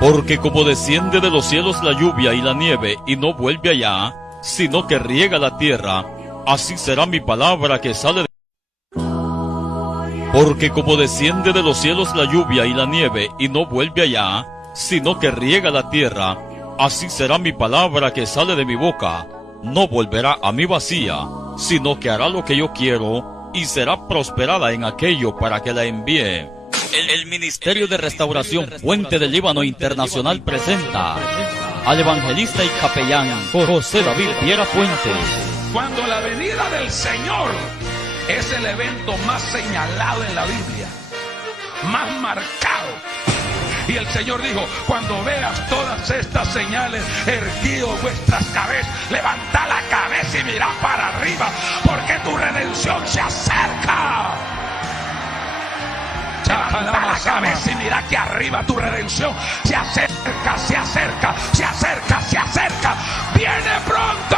Porque como desciende de los cielos la lluvia y la nieve y no vuelve allá, sino que riega la tierra, así será mi palabra que sale de... Porque como desciende de los cielos la lluvia y la nieve y no vuelve allá, sino que riega la tierra, así será mi palabra que sale de mi boca. No volverá a mí vacía, sino que hará lo que yo quiero y será prosperada en aquello para que la envíe. El Ministerio de Restauración Puente del Líbano Internacional presenta al evangelista y capellán José David Viera Fuentes. Cuando la venida del Señor es el evento más señalado en la Biblia, más marcado. Y el Señor dijo: cuando veas todas estas señales, erguidos vuestras cabezas, levanta la cabeza y mirad para arriba, porque tu redención se acerca. Levanta la cabeza y mira aquí arriba, tu redención se acerca, se acerca, se acerca, se acerca. ¡Viene pronto!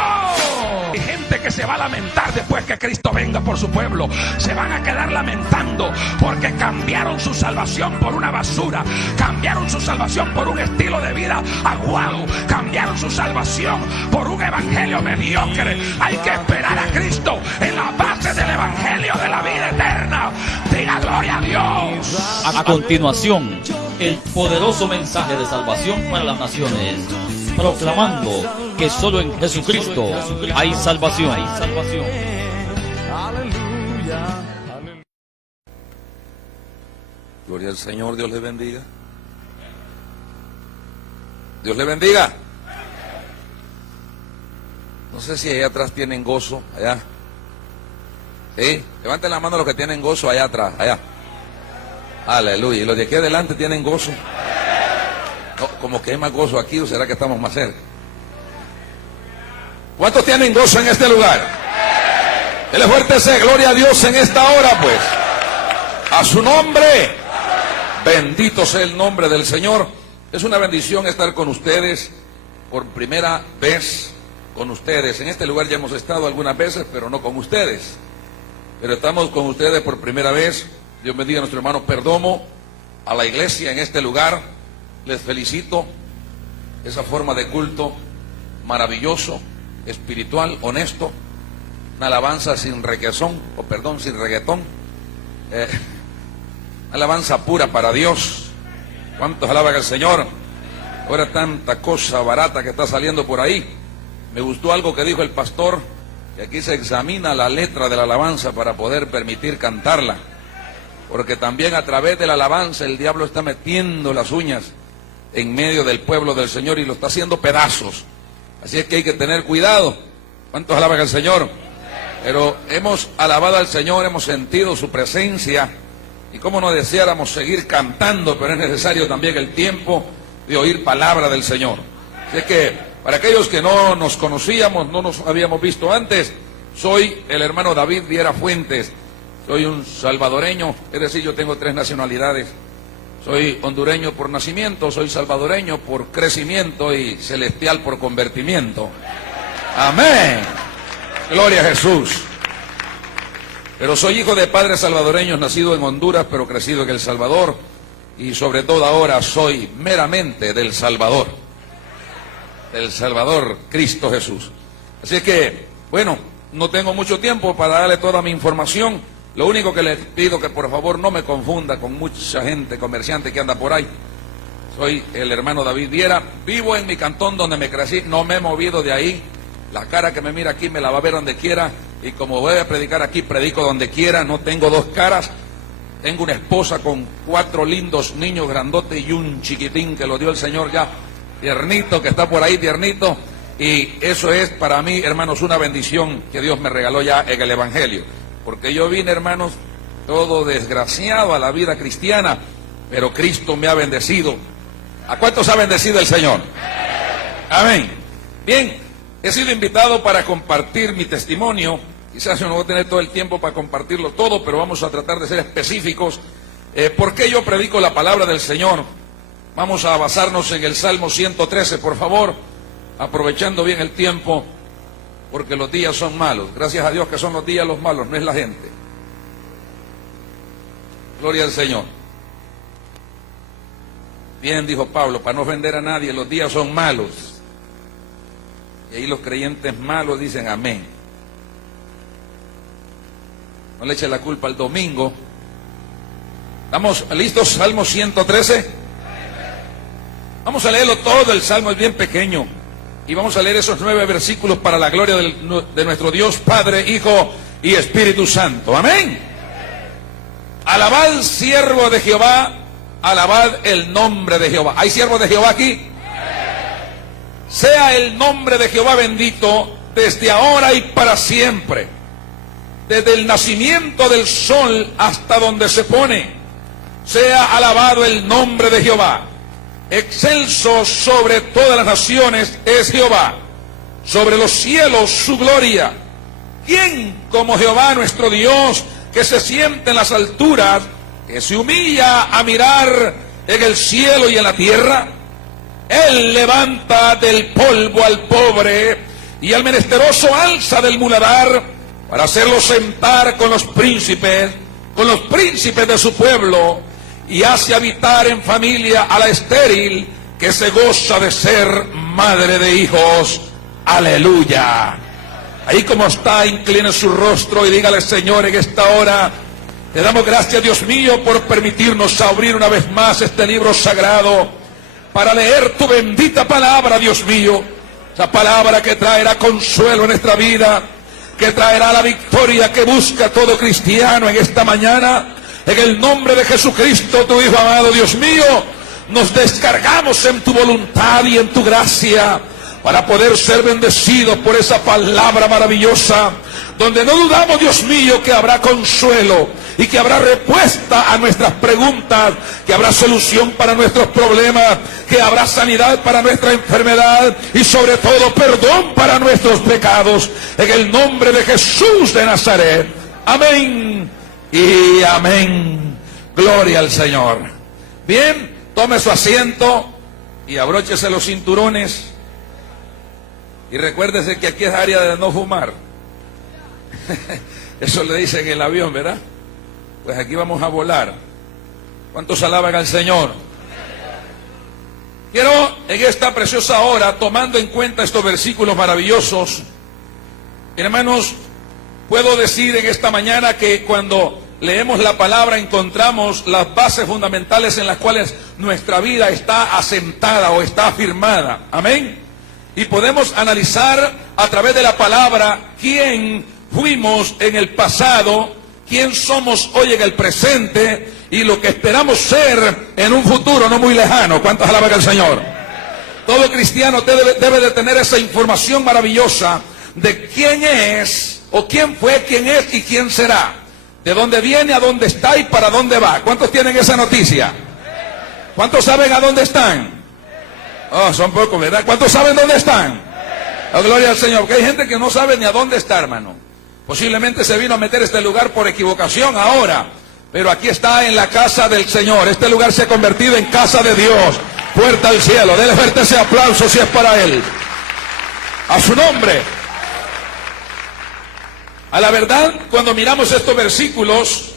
Hay gente que se va a lamentar después que Cristo venga por su pueblo. Se van a quedar lamentando porque cambiaron su salvación por una basura, cambiaron su salvación por un estilo de vida aguado, cambiaron su salvación por un evangelio mediocre. Hay que esperar a Cristo en la base del evangelio de la vida eterna. Diga gloria a Dios. A continuación, el poderoso mensaje de salvación para las naciones, proclamando que solo en Jesucristo hay salvación. Gloria al Señor, Dios les bendiga. Dios les bendiga. No sé si allá atrás tienen gozo, allá. ¿Sí? Levanten la mano los que tienen gozo allá atrás, allá. Aleluya. ¿Y los de aquí adelante tienen gozo? No, como que hay más gozo aquí, ¿o será que estamos más cerca? ¿Cuántos tienen gozo en este lugar? Dele fuerte ese gloria a Dios en esta hora, pues. A su nombre. Bendito sea el nombre del Señor. Es una bendición estar con ustedes por primera vez con ustedes. En este lugar ya hemos estado algunas veces, pero no con ustedes. Pero estamos con ustedes por primera vez. Dios bendiga a nuestro hermano Perdomo, a la iglesia en este lugar. Les felicito. Esa forma de culto maravilloso, espiritual, honesto. Una alabanza sin requesón, sin reggaetón. Alabanza pura para Dios. ¿Cuántos alaban al Señor? Ahora tanta cosa barata que está saliendo por ahí. Me gustó algo que dijo el pastor, que aquí se examina la letra de la alabanza para poder permitir cantarla. Porque también a través de la alabanza el diablo está metiendo las uñas en medio del pueblo del Señor y lo está haciendo pedazos. Así es que hay que tener cuidado. ¿Cuántos alaban al Señor? Pero hemos alabado al Señor, hemos sentido su presencia. Y cómo no deseáramos seguir cantando, pero es necesario también el tiempo de oír palabra del Señor. Así es que para aquellos que no nos conocíamos, no nos habíamos visto antes, soy el hermano David Viera Fuentes. Soy un salvadoreño, es decir, yo tengo 3 nacionalidades. Soy hondureño por nacimiento, soy salvadoreño por crecimiento y celestial por convertimiento. Amén. Gloria a Jesús. Pero soy hijo de padres salvadoreños, nacido en Honduras, pero crecido en El Salvador. Y sobre todo ahora soy meramente del Salvador. Del Salvador, Cristo Jesús. Así es que, bueno, no tengo mucho tiempo para darle toda mi información. Lo único que les pido que por favor no me confunda con mucha gente, comerciante que anda por ahí. Soy el hermano David Viera, vivo en mi cantón donde me crecí, no me he movido de ahí. La cara que me mira aquí me la va a ver donde quiera, y como voy a predicar aquí, predico donde quiera. No tengo 2 caras. Tengo una esposa con 4 lindos niños grandotes y un chiquitín que lo dio el Señor ya, tiernito, que está por ahí, tiernito. Y eso es para mí, hermanos, una bendición que Dios me regaló ya en el Evangelio. Porque yo vine, hermanos, todo desgraciado a la vida cristiana, pero Cristo me ha bendecido. ¿A cuántos ha bendecido el Señor? Amén. Bien, he sido invitado para compartir mi testimonio. Quizás yo no voy a tener todo el tiempo para compartirlo todo, pero vamos a tratar de ser específicos. ¿Por qué yo predico la palabra del Señor? Vamos a basarnos en el Salmo 113, por favor, aprovechando bien el tiempo, porque los días son malos. Gracias a Dios que son los días los malos, no es la gente. Gloria al Señor. Bien, dijo Pablo, para no ofender a nadie, los días son malos. Y ahí los creyentes malos dicen amén. No le eche la culpa al domingo. ¿Estamos listos? Salmo 113. Vamos a leerlo todo, el salmo es bien pequeño. Y vamos a leer esos 9 versículos para la gloria de nuestro Dios, Padre, Hijo y Espíritu Santo. Amén. Alabad, siervo de Jehová, alabad el nombre de Jehová. ¿Hay siervos de Jehová aquí? Sea el nombre de Jehová bendito desde ahora y para siempre. Desde el nacimiento del sol hasta donde se pone, sea alabado el nombre de Jehová. Excelso sobre todas las naciones es Jehová, sobre los cielos su gloria. ¿Quién como Jehová nuestro Dios, que se siente en las alturas, que se humilla a mirar en el cielo y en la tierra? Él levanta del polvo al pobre y al menesteroso alza del muladar, para hacerlo sentar con los príncipes de su pueblo, y hace habitar en familia a la estéril, que se goza de ser madre de hijos. Aleluya. Ahí como está, incline su rostro y dígale: Señor, en esta hora te damos gracias, Dios mío, por permitirnos abrir una vez más este libro sagrado para leer tu bendita palabra, Dios mío. Esa palabra que traerá consuelo en nuestra vida, que traerá la victoria que busca todo cristiano en esta mañana. En el nombre de Jesucristo, tu Hijo amado, Dios mío, nos descargamos en tu voluntad y en tu gracia para poder ser bendecidos por esa palabra maravillosa, donde no dudamos, Dios mío, que habrá consuelo y que habrá respuesta a nuestras preguntas, que habrá solución para nuestros problemas, que habrá sanidad para nuestra enfermedad y sobre todo perdón para nuestros pecados. En el nombre de Jesús de Nazaret. Amén y amén. Gloria al Señor. Bien, tome su asiento y abróchese los cinturones. Y recuérdese que aquí es área de no fumar. Eso le dicen en el avión, ¿verdad? Pues aquí vamos a volar. ¿Cuántos alaban al Señor? Quiero en esta preciosa hora, tomando en cuenta estos versículos maravillosos, hermanos, puedo decir en esta mañana que cuando leemos la palabra encontramos las bases fundamentales en las cuales nuestra vida está asentada o está afirmada. Amén. Y podemos analizar a través de la palabra quién fuimos en el pasado, quién somos hoy en el presente y lo que esperamos ser en un futuro no muy lejano. ¿Cuántos alaban al Señor? Todo cristiano debe de tener esa información maravillosa de quién es, o quién fue, quién es y quién será. De dónde viene, a dónde está y para dónde va. ¿Cuántos tienen esa noticia? ¿Cuántos saben a dónde están? Oh, son pocos, ¿verdad? ¿Cuántos saben dónde están? Oh, gloria al Señor. Porque hay gente que no sabe ni a dónde está, hermano. Posiblemente se vino a meter a este lugar por equivocación ahora, pero aquí está en la casa del Señor. Este lugar se ha convertido en casa de Dios. Puerta al cielo. Dele fuerte ese aplauso si es para Él. A su nombre. A la verdad, cuando miramos estos versículos,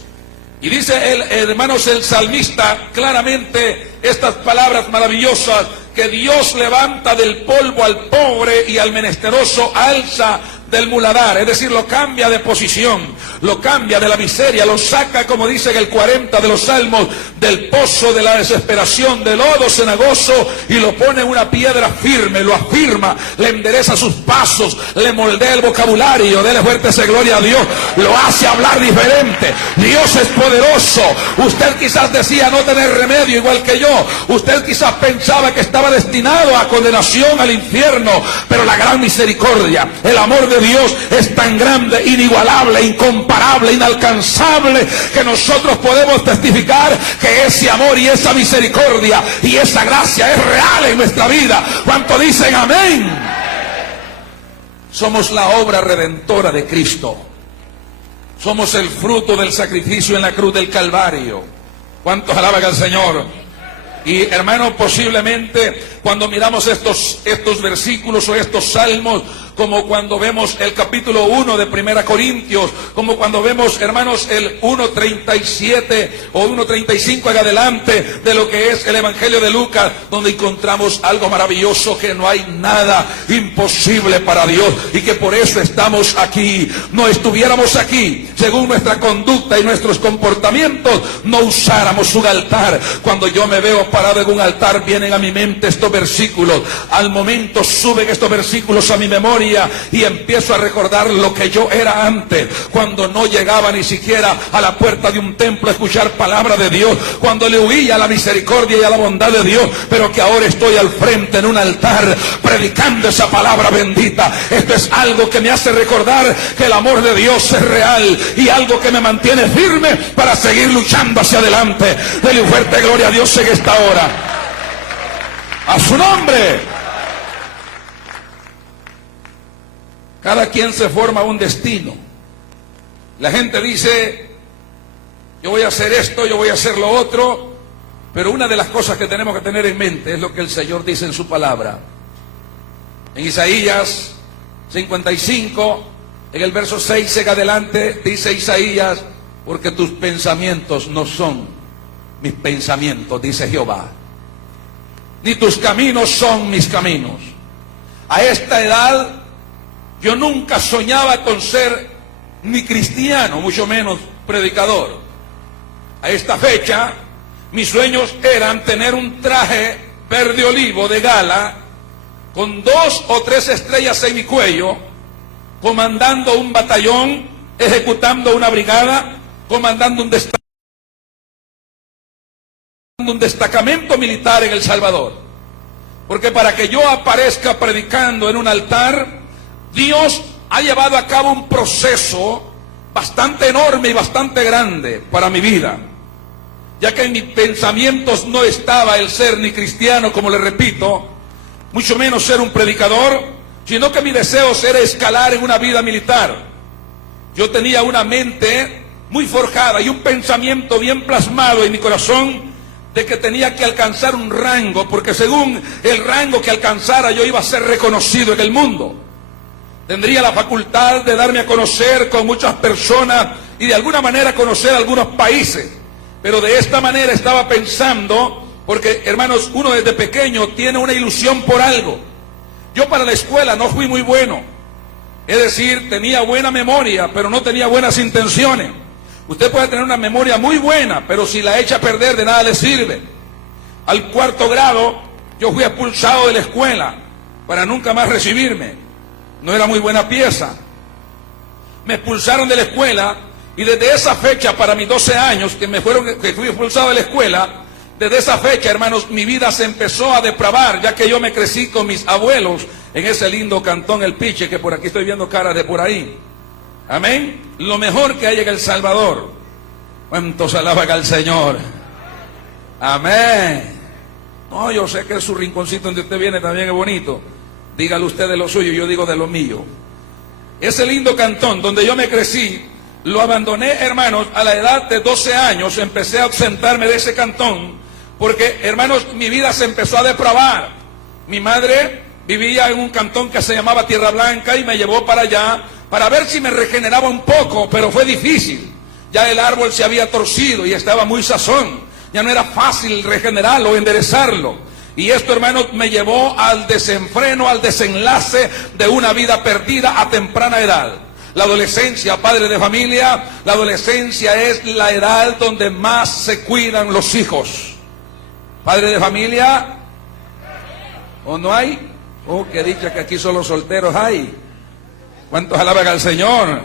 y dice hermanos el salmista claramente estas palabras maravillosas, que Dios levanta del polvo al pobre y al menesteroso alza del muladar, es decir, lo cambia de posición, lo cambia de la miseria, lo saca, como dice en el 40 de los Salmos, del pozo de la desesperación, del lodo cenagoso, y lo pone en una piedra firme, lo afirma, le endereza sus pasos, le moldea el vocabulario, dele fuerte esa gloria a Dios, lo hace hablar diferente. Dios es poderoso. Usted quizás decía no tener remedio, igual que yo. Usted quizás pensaba que estaba destinado a condenación al infierno, pero la gran misericordia, el amor de Dios es tan grande, inigualable, incomparable, inalcanzable, que nosotros podemos testificar que ese amor y esa misericordia y esa gracia es real en nuestra vida. ¿Cuánto dicen amén? Somos la obra redentora de Cristo. Somos el fruto del sacrificio en la cruz del Calvario. ¿Cuántos alaban al Señor? Y hermano, posiblemente cuando miramos estos versículos o estos salmos, como cuando vemos el capítulo 1 de 1 Corintios, como cuando vemos, hermanos, el 1:37 o 1:35 en adelante de lo que es el Evangelio de Lucas, donde encontramos algo maravilloso, que no hay nada imposible para Dios y que por eso estamos aquí. No estuviéramos aquí según nuestra conducta y nuestros comportamientos, no usáramos un altar. Cuando yo me veo parado en un altar, vienen a mi mente estos versículos. Al momento suben estos versículos a mi memoria y empiezo a recordar lo que yo era antes, cuando no llegaba ni siquiera a la puerta de un templo a escuchar palabra de Dios, cuando le huía a la misericordia y a la bondad de Dios, pero que ahora estoy al frente en un altar predicando esa palabra bendita. Esto es algo que me hace recordar que el amor de Dios es real y algo que me mantiene firme para seguir luchando hacia adelante. Dele fuerte gloria a Dios en esta hora. A su nombre. Cada quien se forma un destino. La gente dice, yo voy a hacer esto, yo voy a hacer lo otro, pero una de las cosas que tenemos que tener en mente es lo que el Señor dice en su palabra. En Isaías 55, en el verso 6 en adelante, dice Isaías, porque tus pensamientos no son mis pensamientos, dice Jehová, ni tus caminos son mis caminos. A esta edad yo nunca soñaba con ser ni cristiano, mucho menos predicador. A esta fecha mis sueños eran tener un traje verde olivo de gala con 2 o 3 estrellas en mi cuello, comandando un batallón, ejecutando una brigada, comandando un destacamento militar en El Salvador. Porque para que yo aparezca predicando en un altar, Dios ha llevado a cabo un proceso bastante enorme y bastante grande para mi vida, ya que en mis pensamientos no estaba el ser ni cristiano, como le repito, mucho menos ser un predicador, sino que mi deseo era escalar en una vida militar. Yo tenía una mente muy forjada y un pensamiento bien plasmado en mi corazón de que tenía que alcanzar un rango, porque según el rango que alcanzara yo iba a ser reconocido en el mundo. Tendría la facultad de darme a conocer con muchas personas y de alguna manera conocer algunos países. Pero de esta manera estaba pensando, porque hermanos, uno desde pequeño tiene una ilusión por algo. Yo para la escuela no fui muy bueno. Es decir, tenía buena memoria, pero no tenía buenas intenciones. Usted puede tener una memoria muy buena, pero si la echa a perder, de nada le sirve. Al 4º grado, yo fui expulsado de la escuela para nunca más recibirme. No era muy buena pieza. Me expulsaron de la escuela y desde esa fecha, para mis 12 años que fui expulsado de la escuela, desde esa fecha, hermanos, mi vida se empezó a depravar, ya que yo me crecí con mis abuelos en ese lindo cantón El Piche, que por aquí estoy viendo caras de por ahí. Amén. Lo mejor que hay en El Salvador. ¿Cuántos alaban al Señor? Amén. No, yo sé que su rinconcito donde usted viene también es bonito. Dígale usted de lo suyo, yo digo de lo mío. Ese lindo cantón donde yo me crecí, lo abandoné, hermanos, a la edad de 12 años. Empecé a ausentarme de ese cantón porque, hermanos, mi vida se empezó a depravar. Mi madre vivía en un cantón que se llamaba Tierra Blanca y me llevó para allá para ver si me regeneraba un poco, pero fue difícil. Ya el árbol se había torcido y estaba muy sazón. Ya no era fácil regenerarlo, enderezarlo. Y esto, hermanos, me llevó al desenfreno, al desenlace de una vida perdida a temprana edad. La adolescencia, padre de familia, la adolescencia es la edad donde más se cuidan los hijos. Padre de familia, ¿o no hay? Oh, que dicha que aquí solo solteros hay. ¿Cuántos alaban al Señor?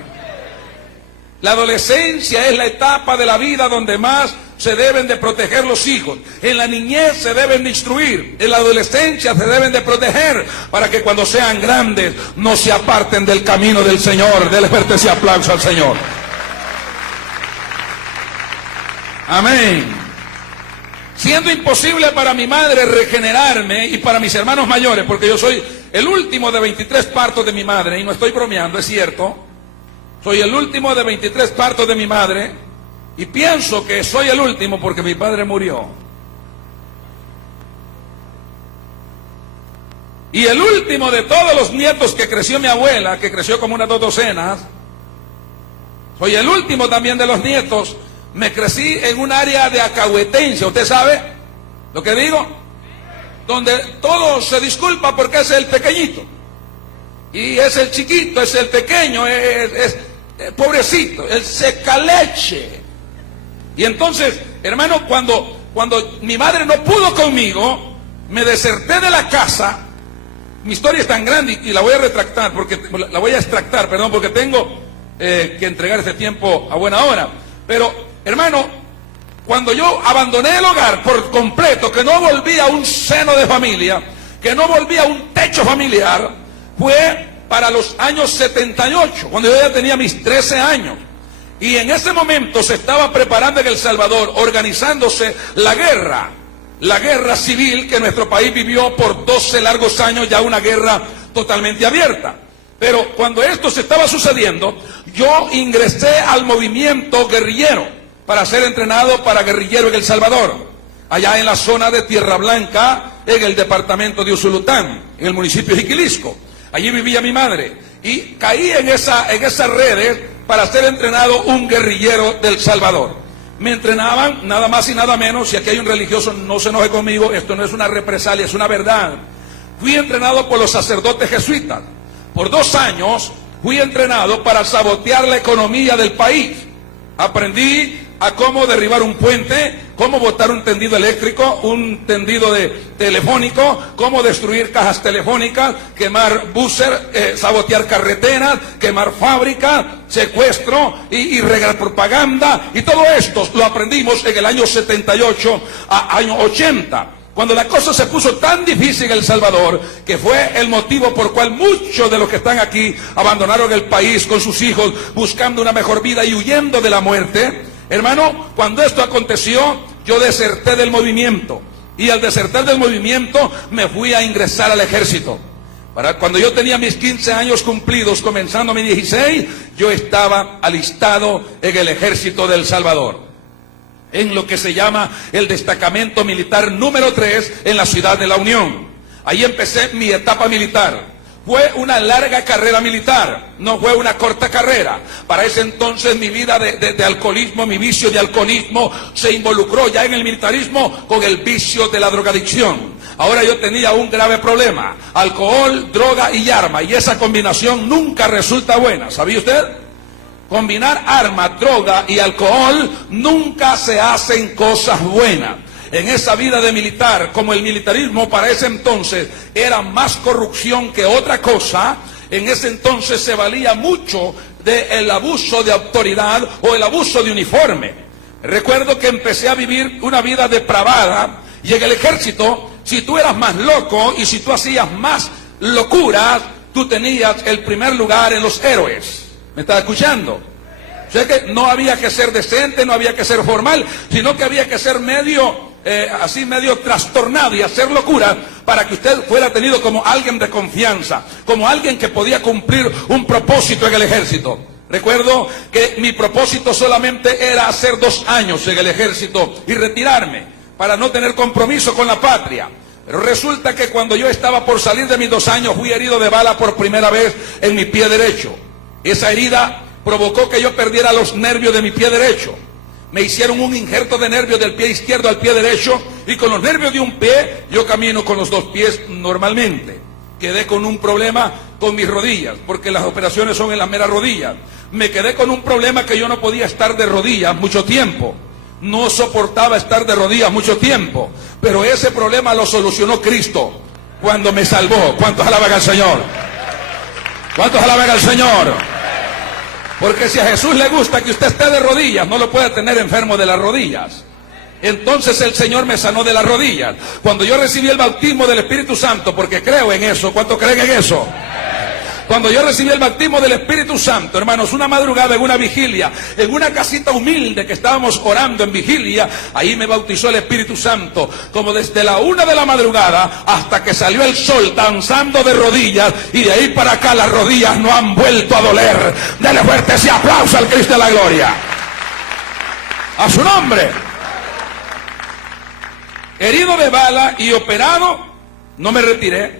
La adolescencia es la etapa de la vida donde más se deben de proteger los hijos. En la niñez se deben de instruir. En la adolescencia se deben de proteger para que cuando sean grandes no se aparten del camino del Señor. Dele fuerte ese aplauso al Señor. Amén. Siendo imposible para mi madre regenerarme y para mis hermanos mayores, porque yo soy el último de 23 partos de mi madre, y no estoy bromeando, es cierto. Soy el último de 23 partos de mi madre, y pienso que soy el último porque mi padre murió. Y el último de todos los nietos que creció mi abuela, que creció como unas 2 docenas, soy el último también de los nietos. Me crecí en un área de acahuetencia, ¿usted sabe lo que digo? Donde todo se disculpa porque es el pequeñito. Y es el chiquito, es el pequeño, es pobrecito, el secaleche. Y entonces, hermano, cuando mi madre no pudo conmigo, me deserté de la casa. Mi historia es tan grande y la voy a retractar, porque la voy a extractar, perdón, porque tengo que entregar este tiempo a buena hora. Pero, hermano, cuando yo abandoné el hogar por completo, que no volví a un seno de familia, que no volví a un techo familiar, fue para los años 78, cuando yo ya tenía mis 13 años. Y en ese momento se estaba preparando en El Salvador, organizándose la guerra civil que nuestro país vivió por 12 largos años, ya una guerra totalmente abierta. Pero cuando esto se estaba sucediendo, yo ingresé al movimiento guerrillero para ser entrenado para guerrillero en El Salvador, allá en la zona de Tierra Blanca, en el departamento de Usulután, en el municipio de Jiquilisco. Allí vivía mi madre y caí en esas redes para ser entrenado un guerrillero del Salvador. Me entrenaban nada más y nada menos, si aquí hay un religioso no se enoje conmigo, esto no es una represalia, es una verdad. Fui entrenado por los sacerdotes jesuitas. Por 2 años fui entrenado para sabotear la economía del país. Aprendí a cómo derribar un puente, cómo botar un tendido eléctrico, un tendido telefónico, cómo destruir cajas telefónicas, quemar buses, sabotear carreteras, quemar fábricas, secuestro y regar propaganda. Y todo esto lo aprendimos en el año 78 a año 80. Cuando la cosa se puso tan difícil en El Salvador, que fue el motivo por cual muchos de los que están aquí abandonaron el país con sus hijos, buscando una mejor vida y huyendo de la muerte. Hermano, cuando esto aconteció, yo deserté del movimiento. Y al desertar del movimiento, me fui a ingresar al ejército. Cuando yo tenía mis 15 años cumplidos, comenzando mis 16, yo estaba alistado en el ejército de El Salvador, en lo que se llama el destacamento militar número 3 en la ciudad de La Unión. Ahí empecé mi etapa militar. Fue una larga carrera militar, no fue una corta carrera. Para ese entonces mi vida de alcoholismo, mi vicio de alcoholismo se involucró ya en el militarismo con el vicio de la drogadicción. Ahora yo tenía un grave problema: alcohol, droga y arma, y esa combinación nunca resulta buena. ¿Sabía usted? Combinar arma, droga y alcohol nunca se hacen cosas buenas. En esa vida de militar, como el militarismo para ese entonces era más corrupción que otra cosa, en ese entonces se valía mucho del abuso de autoridad o el abuso de uniforme. Recuerdo que empecé a vivir una vida depravada, y en el ejército, si tú eras más loco y si tú hacías más locuras, tú tenías el primer lugar en los héroes. ¿Me estás escuchando? O sea que no había que ser decente, no había que ser formal, sino que había que ser medio trastornado y hacer locura para que usted fuera tenido como alguien de confianza, como alguien que podía cumplir un propósito en el ejército. Recuerdo que mi propósito solamente era hacer 2 años en el ejército y retirarme para no tener compromiso con la patria. Pero resulta que cuando yo estaba por salir de mis 2 años, fui herido de bala por primera vez en mi pie derecho. Esa herida provocó que yo perdiera los nervios de mi pie derecho. Me hicieron un injerto de nervios del pie izquierdo al pie derecho, y con los nervios de un pie yo camino con los 2 pies normalmente. Quedé con un problema con mis rodillas, porque las operaciones son en la mera rodilla. Me quedé con un problema que yo no podía estar de rodillas mucho tiempo. No soportaba estar de rodillas mucho tiempo. Pero ese problema lo solucionó Cristo cuando me salvó. ¿Cuántos alaban al Señor? ¿Cuántos alaban al Señor? Porque si a Jesús le gusta que usted esté de rodillas, no lo puede tener enfermo de las rodillas. Entonces el Señor me sanó de las rodillas. Cuando yo recibí el bautismo del Espíritu Santo, porque creo en eso. ¿Cuántos creen en eso? Cuando yo recibí el bautismo del Espíritu Santo, hermanos, una madrugada en una vigilia, en una casita humilde que estábamos orando en vigilia, ahí me bautizó el Espíritu Santo, como desde la 1 de la madrugada hasta que salió el sol, danzando de rodillas, y de ahí para acá las rodillas no han vuelto a doler. Dele fuerte ese aplauso al Cristo de la gloria. A su nombre. Herido de bala y operado, no me retiré.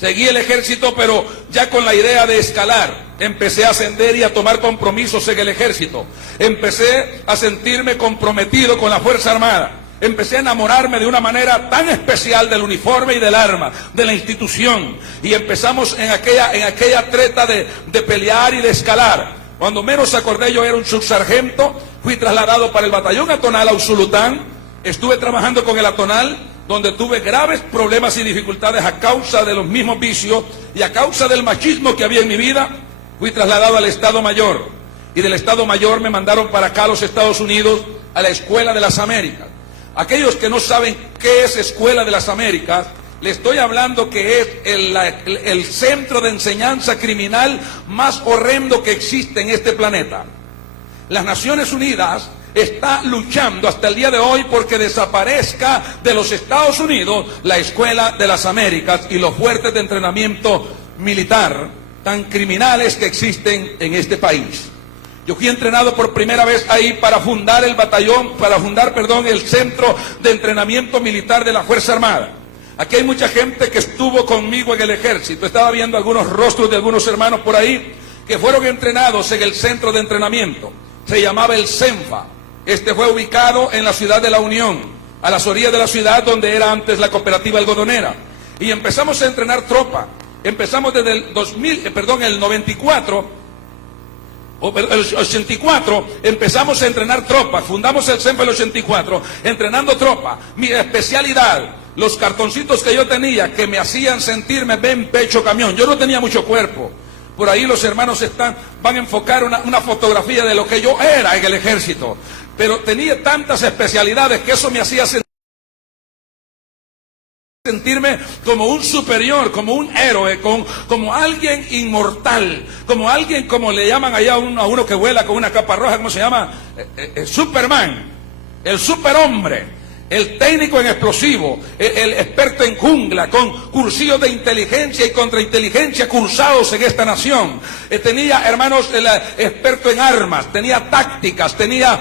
Seguí el ejército, pero ya con la idea de escalar. Empecé a ascender y a tomar compromisos en el ejército. Empecé a sentirme comprometido con la Fuerza Armada. Empecé a enamorarme de una manera tan especial del uniforme y del arma, de la institución. Y empezamos en aquella treta de pelear y de escalar. Cuando menos acordé, yo era un subsargento. Fui trasladado para el batallón Atonal a Usulután. Estuve trabajando con el Atonal, donde tuve graves problemas y dificultades a causa de los mismos vicios y a causa del machismo que había en mi vida. Fui trasladado al Estado Mayor, y del Estado Mayor me mandaron para acá a los Estados Unidos, a la Escuela de las Américas. Aquellos que no saben qué es Escuela de las Américas, le estoy hablando que es el centro de enseñanza criminal más horrendo que existe en este planeta. Las Naciones Unidas está luchando hasta el día de hoy porque desaparezca de los Estados Unidos la Escuela de las Américas y los fuertes de entrenamiento militar tan criminales que existen en este país. Yo fui entrenado por primera vez ahí para fundar el el centro de entrenamiento militar de la Fuerza Armada. Aquí hay mucha gente que estuvo conmigo en el ejército. Estaba viendo algunos rostros de algunos hermanos por ahí que fueron entrenados en el centro de entrenamiento. Se llamaba el CENFA. Este fue ubicado en la ciudad de La Unión, a las orillas de la ciudad donde era antes la cooperativa algodonera. Y empezamos a entrenar tropa. Empezamos desde el 94, el 84, empezamos a entrenar tropas. Fundamos el CENFA el 84, entrenando tropa. Mi especialidad, los cartoncitos que yo tenía, que me hacían sentirme ven, pecho, camión. Yo no tenía mucho cuerpo. Por ahí los hermanos van a enfocar una fotografía de lo que yo era en el ejército. Pero tenía tantas especialidades que eso me hacía sentirme como un superior, como un héroe, como alguien inmortal, como alguien, como le llaman allá a uno que vuela con una capa roja, ¿cómo se llama? Superman, el superhombre. El técnico en explosivo, el experto en jungla, con cursillos de inteligencia y contrainteligencia cursados en esta nación. Tenía, hermanos, el experto en armas, tenía tácticas, tenía,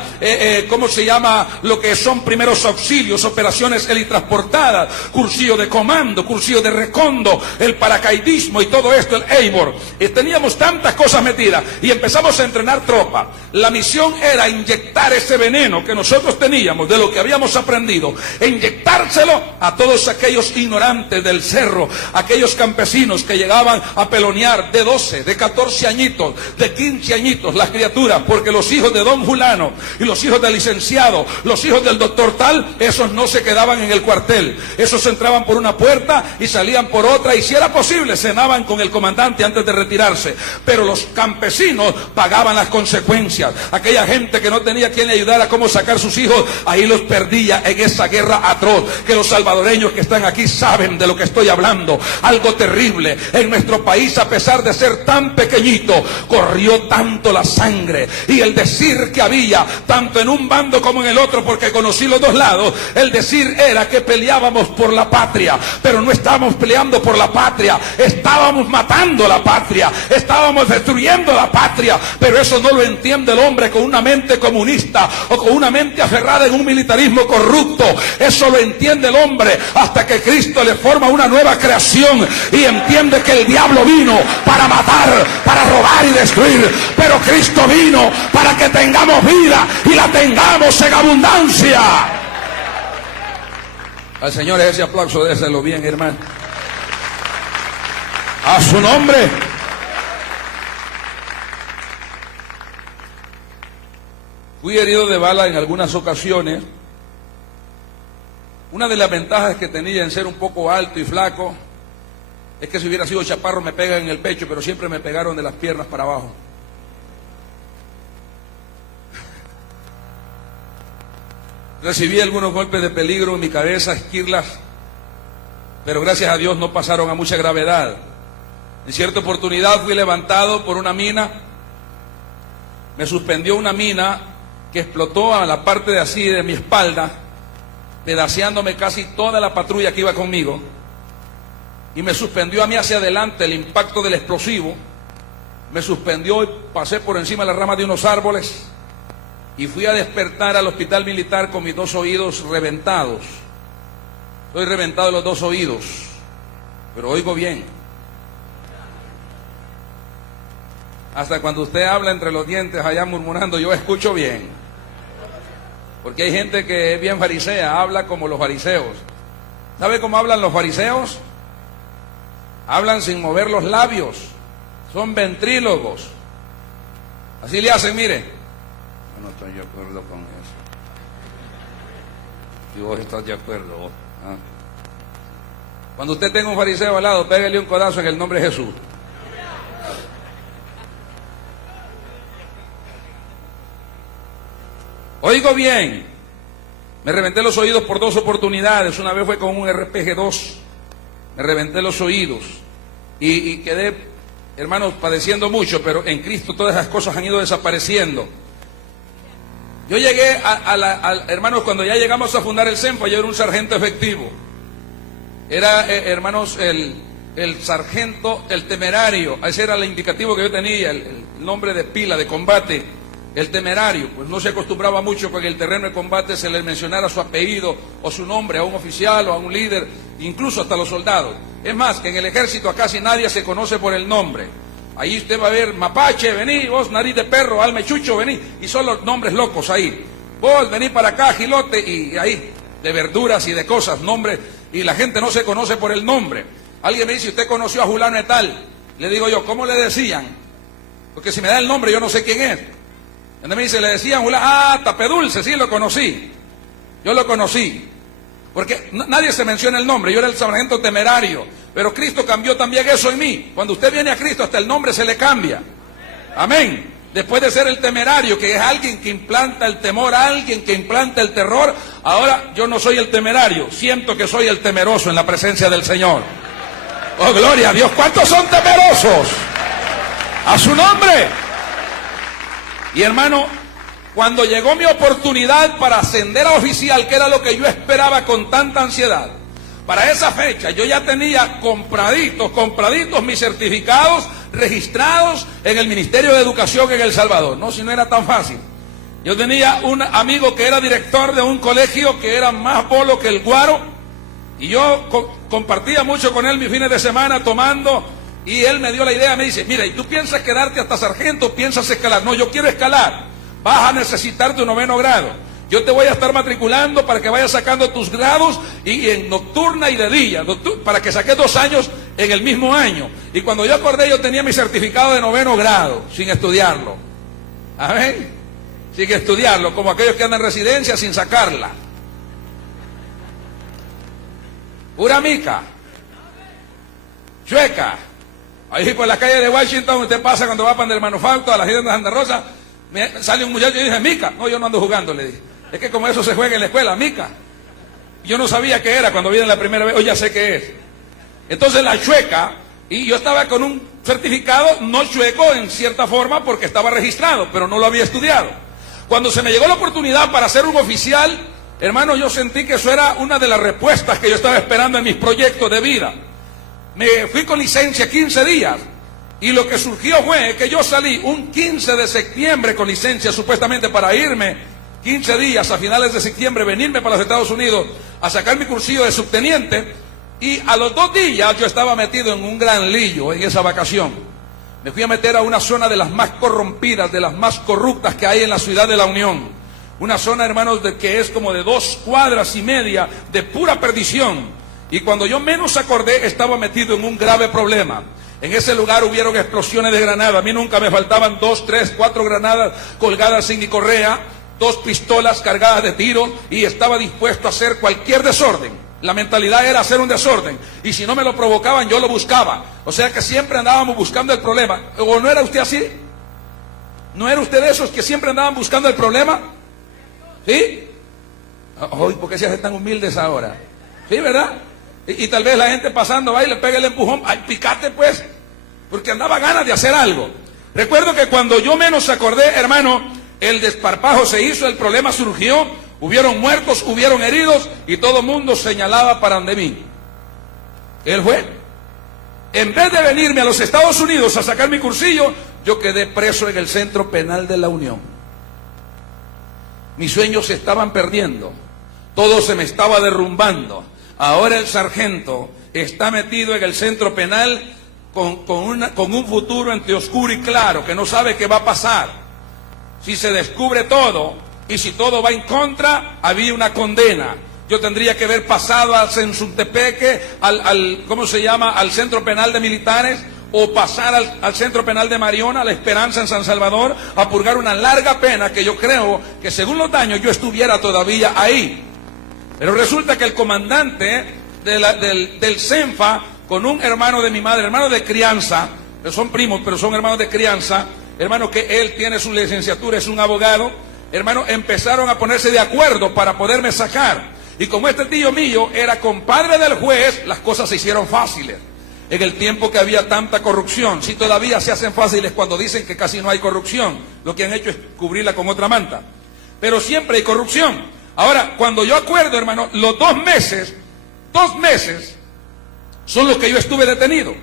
¿cómo se llama? Lo que son primeros auxilios, operaciones helitransportadas, cursillo de comando, cursillo de recondo, el paracaidismo y todo esto, el Eibor. Teníamos tantas cosas metidas y empezamos a entrenar tropa. La misión era inyectar ese veneno que nosotros teníamos, de lo que habíamos aprendido, inyectárselo a todos aquellos ignorantes del cerro, aquellos campesinos que llegaban a pelonear de 12, de 14 añitos, de 15 añitos, las criaturas, porque los hijos de don fulano y los hijos del licenciado, los hijos del doctor tal, esos no se quedaban en el cuartel, esos entraban por una puerta y salían por otra, y si era posible cenaban con el comandante antes de retirarse, pero los campesinos pagaban las consecuencias. Aquella gente que no tenía quien le ayudara a cómo sacar sus hijos, ahí los perdía en esa guerra atroz, que los salvadoreños que están aquí saben de lo que estoy hablando. Algo terrible. En nuestro país, a pesar de ser tan pequeñito, corrió tanto la sangre, y el decir que había, tanto en un bando como en el otro, porque conocí los dos lados, el decir era que peleábamos por la patria, pero no estábamos peleando por la patria, estábamos matando la patria, estábamos destruyendo la patria. Pero eso no lo entiende el hombre con una mente comunista o con una mente aferrada en un militarismo corrupto. Eso lo entiende el hombre hasta que Cristo le forma una nueva creación y entiende que el diablo vino para matar, para robar y destruir, pero Cristo vino para que tengamos vida y la tengamos en abundancia. Al Señor ese aplauso, déselo bien, hermano. A su nombre. Fui herido de bala en algunas ocasiones. Una de las ventajas que tenía en ser un poco alto y flaco es que si hubiera sido chaparro me pegan en el pecho, pero siempre me pegaron de las piernas para abajo. Recibí algunos golpes de peligro en mi cabeza, esquirlas, pero gracias a Dios no pasaron a mucha gravedad. En cierta oportunidad fui levantado por una mina, me suspendió una mina que explotó a la parte de así de mi espalda, pedaceándome casi toda la patrulla que iba conmigo, y me suspendió a mí hacia adelante el impacto del explosivo. Me suspendió y pasé por encima de las ramas de unos árboles y fui a despertar al hospital militar con mis dos oídos reventados. Estoy reventado de los dos oídos, pero oigo bien. hasta cuando usted habla entre los dientes allá murmurando, yo escucho bien. Porque hay gente que es bien farisea, habla como los fariseos. ¿Sabe cómo hablan los fariseos? Hablan sin mover los labios, son ventrílogos. Así le hacen, mire. Yo no estoy de acuerdo con eso. Y vos estás de acuerdo, vos. ¿Ah? Cuando usted tenga un fariseo al lado, pégale un codazo en el nombre de Jesús. Oigo bien, me reventé los oídos por 2 oportunidades. Una vez fue con un RPG-2, me reventé los oídos y quedé, hermanos, padeciendo mucho, pero en Cristo todas esas cosas han ido desapareciendo. Yo llegué hermanos, cuando ya llegamos a fundar el CENFA, yo era un sargento efectivo. Era, hermanos, el sargento, el temerario. Ese era el indicativo que yo tenía, el nombre de pila, de combate. El temerario, pues no se acostumbraba mucho que en el terreno de combate se le mencionara su apellido o su nombre a un oficial o a un líder, incluso hasta los soldados. Es más, que en el ejército casi nadie se conoce por el nombre. Ahí usted va a ver mapache, vení, vos nariz de perro, almechucho, vení, y son los nombres locos ahí. Vos vení para acá, gilote, y ahí, de verduras y de cosas, nombres, y la gente no se conoce por el nombre. Alguien me dice, ¿usted conoció a Julano de tal? Le digo yo, ¿cómo le decían? Porque si me da el nombre yo no sé quién es. Entonces me dice, le decían, Tapedulce, sí, lo conocí. Yo lo conocí. Porque nadie se menciona el nombre, yo era el sargento temerario. Pero Cristo cambió también eso en mí. Cuando usted viene a Cristo, hasta el nombre se le cambia. Amén. Después de ser el temerario, que es alguien que implanta el temor, alguien que implanta el terror, ahora yo no soy el temerario, siento que soy el temeroso en la presencia del Señor. Oh, gloria a Dios. ¿Cuántos son temerosos? A su nombre. Y hermano, cuando llegó mi oportunidad para ascender a oficial, que era lo que yo esperaba con tanta ansiedad, para esa fecha yo ya tenía compraditos mis certificados registrados en el Ministerio de Educación en El Salvador. No, si no era tan fácil. Yo tenía un amigo que era director de un colegio que era más bolo que el guaro, y yo compartía mucho con él mis fines de semana tomando. Y él me dio la idea, me dice, mira, ¿y tú piensas quedarte hasta sargento? ¿Piensas escalar? No, yo quiero escalar. Vas a necesitar tu 9º grado. Yo te voy a estar matriculando para que vayas sacando tus grados y en nocturna y de día, para que saques 2 años en el mismo año. Y cuando yo acordé, yo tenía mi certificado de 9º grado, sin estudiarlo. Amén. Sin estudiarlo, como aquellos que andan en residencia sin sacarla. Pura mica. Chueca. Ahí por la calle de Washington, usted pasa cuando va para el manufacto, a la tienda de Santa Rosa, sale un muchacho y dice, mica. No, yo no ando jugando, le dije. Es que como eso se juega en la escuela, mica. Yo no sabía qué era cuando vine la primera vez, hoy ya sé qué es. Entonces la chueca, y yo estaba con un certificado no chueco en cierta forma porque estaba registrado, pero no lo había estudiado. Cuando se me llegó la oportunidad para ser un oficial, hermano, yo sentí que eso era una de las respuestas que yo estaba esperando en mis proyectos de vida. Me fui con licencia 15 días y lo que surgió fue que yo salí un 15 de septiembre con licencia supuestamente para irme 15 días a finales de septiembre, venirme para los Estados Unidos a sacar mi cursillo de subteniente, y a los 2 días yo estaba metido en un gran lío en esa vacación. Me fui a meter a una zona de las más corrompidas, de las más corruptas que hay en la ciudad de La Unión. Una zona, hermanos, que es como de 2,5 cuadras de pura perdición. Y cuando yo menos acordé, estaba metido en un grave problema. En ese lugar hubieron explosiones de granada. A mí nunca me faltaban 2, 3, 4 granadas colgadas sin ni correa, 2 pistolas cargadas de tiro, y estaba dispuesto a hacer cualquier desorden. La mentalidad era hacer un desorden, y si no me lo provocaban, yo lo buscaba. O sea que siempre andábamos buscando el problema. ¿O no era usted así? ¿No era usted de esos que siempre andaban buscando el problema? ¿Sí? Hoy, ¿por qué se hacen tan humildes ahora? ¿Sí, verdad? Y tal vez la gente pasando va y le pega el empujón. ¡Ay, picate pues! Porque andaba ganas de hacer algo. Recuerdo que cuando yo menos acordé, hermano, el desparpajo se hizo, el problema surgió, hubieron muertos, hubieron heridos, y todo el mundo señalaba para donde mí. Él fue. En vez de venirme a los Estados Unidos a sacar mi cursillo, yo quedé preso en el Centro Penal de La Unión. Mis sueños se estaban perdiendo, todo se me estaba derrumbando. Ahora el sargento está metido en el centro penal con un futuro entre oscuro y claro, que no sabe qué va a pasar. Si se descubre todo y si todo va en contra, había una condena. Yo tendría que haber pasado a Sensuntepeque, ¿cómo se llama?, al centro penal de militares, o pasar al centro penal de Mariona, La Esperanza en San Salvador, a purgar una larga pena que yo creo que según los daños yo estuviera todavía ahí. Pero resulta que el comandante del CENFA, con un hermano de mi madre, hermano de crianza, son primos, pero son hermanos de crianza, hermano que él tiene su licenciatura, es un abogado, hermano, empezaron a ponerse de acuerdo para poderme sacar. Y como este tío mío era compadre del juez, las cosas se hicieron fáciles. En el tiempo que había tanta corrupción, si todavía se hacen fáciles cuando dicen que casi no hay corrupción, lo que han hecho es cubrirla con otra manta. Pero siempre hay corrupción. Ahora, cuando yo acuerdo, hermano, los 2 meses son los que yo estuve detenido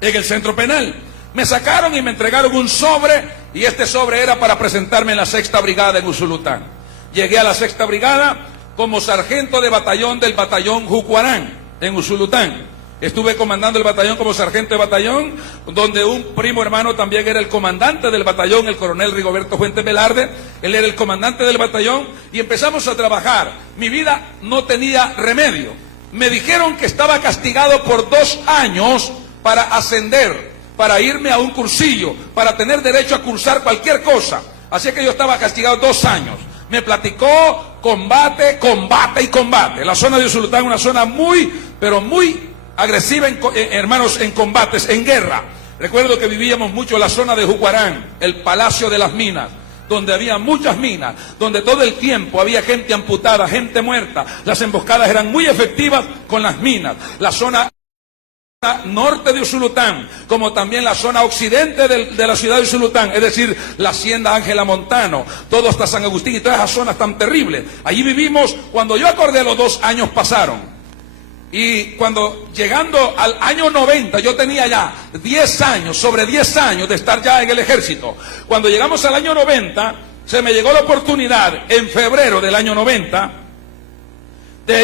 en el centro penal. Me sacaron y me entregaron un sobre, y este sobre era para presentarme en la 6ª Brigada en Usulután. Llegué a la 6ª Brigada como sargento de batallón del batallón Jucuarán, en Usulután. Estuve comandando el batallón como sargento de batallón, donde un primo hermano también era el comandante del batallón, el coronel Rigoberto Fuentes Velarde. Él era el comandante del batallón y empezamos a trabajar. Mi vida no tenía remedio. Me dijeron que estaba castigado por 2 años para ascender, para irme a un cursillo, para tener derecho a cursar cualquier cosa. Así que yo estaba castigado 2 años. Me platicó combate, combate y combate. La zona de Usulután es una zona muy, pero muy agresiva, hermanos, en combates, en guerra. Recuerdo que vivíamos mucho en la zona de Jucuarán, el Palacio de las Minas, donde había muchas minas, donde todo el tiempo había gente amputada, gente muerta. Las emboscadas eran muy efectivas con las minas. La zona norte de Usulután, como también la zona occidente de la ciudad de Usulután, es decir, la hacienda Ángela Montano, todo hasta San Agustín y todas esas zonas tan terribles. Allí vivimos. Cuando yo acordé, los 2 años pasaron. Y cuando llegando al año 90, yo tenía ya 10 años, sobre 10 años de estar ya en el ejército. Cuando llegamos al año 90, se me llegó la oportunidad en febrero del año 90 de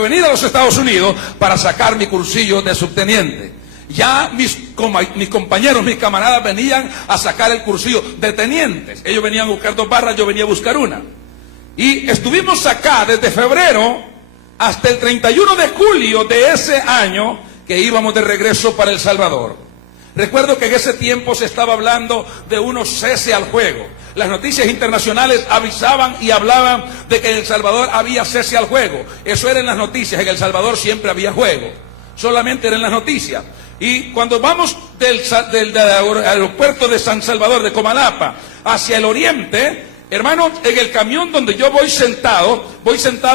venir a los Estados Unidos para sacar mi cursillo de subteniente. Ya mis compañeros, mis camaradas venían a sacar el cursillo de tenientes. Ellos venían a buscar 2 barras, yo venía a buscar una. Y estuvimos acá desde febrero hasta el 31 de julio de ese año, que íbamos de regreso para El Salvador. Recuerdo que en ese tiempo se estaba hablando de unos cese al juego. Las noticias internacionales avisaban y hablaban de que en El Salvador había cese al juego. Eso era en las noticias. En El Salvador siempre había juego, solamente eran las noticias. Y cuando vamos del aeropuerto de San Salvador, de Comalapa, hacia el oriente, hermanos, en el camión donde yo voy sentado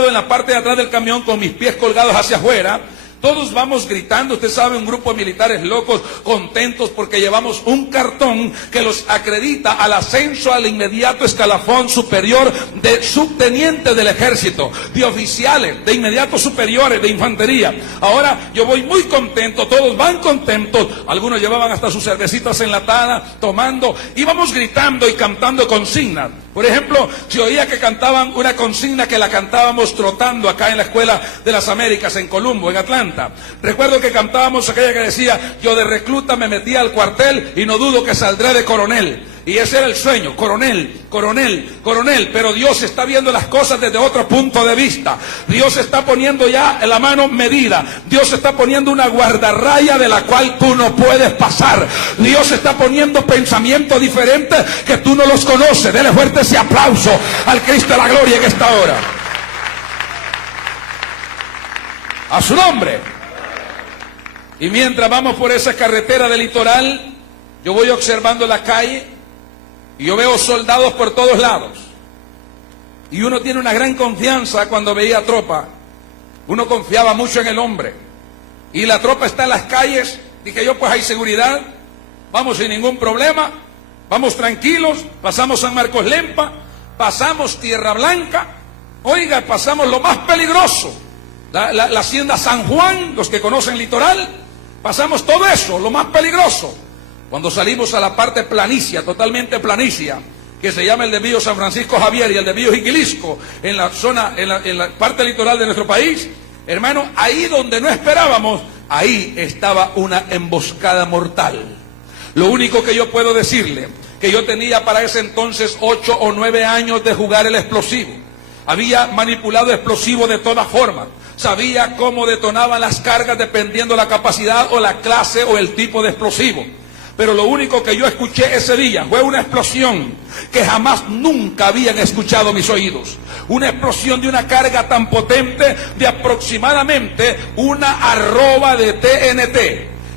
en la parte de atrás del camión con mis pies colgados hacia afuera. Todos vamos gritando, usted sabe, un grupo de militares locos, contentos porque llevamos un cartón que los acredita al ascenso al inmediato escalafón superior de subteniente del ejército, de oficiales, de inmediatos superiores, de infantería. Ahora yo voy muy contento, todos van contentos, algunos llevaban hasta sus cervecitas enlatadas, tomando, íbamos gritando y cantando consignas. Por ejemplo, se oía que cantaban una consigna que la cantábamos trotando acá en la Escuela de las Américas, en Columbo, en Atlanta. Recuerdo que cantábamos aquella que decía: yo de recluta me metí al cuartel y no dudo que saldré de coronel. Y ese era el sueño, coronel, coronel, coronel. Pero Dios está viendo las cosas desde otro punto de vista. Dios está poniendo ya la mano medida. Dios está poniendo una guardarraya de la cual tú no puedes pasar. Dios está poniendo pensamientos diferentes que tú no los conoces. Dele fuerte ese aplauso al Cristo de la gloria en esta hora. A su nombre. Y mientras vamos por esa carretera del litoral, yo voy observando la calle y yo veo soldados por todos lados. Y uno tiene una gran confianza cuando veía tropa. Uno confiaba mucho en el hombre. Y la tropa está en las calles. Dije yo, pues hay seguridad. Vamos sin ningún problema. Vamos tranquilos. Pasamos San Marcos Lempa. Pasamos Tierra Blanca. Oiga, pasamos lo más peligroso. La hacienda San Juan, los que conocen litoral. Pasamos todo eso, lo más peligroso. Cuando salimos a la parte planicia, totalmente planicia, que se llama el desvío San Francisco Javier y el desvío Jiquilisco, en la zona, en la parte litoral de nuestro país, hermano, ahí donde no esperábamos, ahí estaba una emboscada mortal. Lo único que yo puedo decirle, que yo tenía para ese entonces 8 o 9 años de jugar el explosivo. Había manipulado explosivos de todas formas. Sabía cómo detonaban las cargas dependiendo la capacidad o la clase o el tipo de explosivo. Pero lo único que yo escuché ese día fue una explosión que jamás nunca habían escuchado mis oídos. Una explosión de una carga tan potente de aproximadamente una arroba de TNT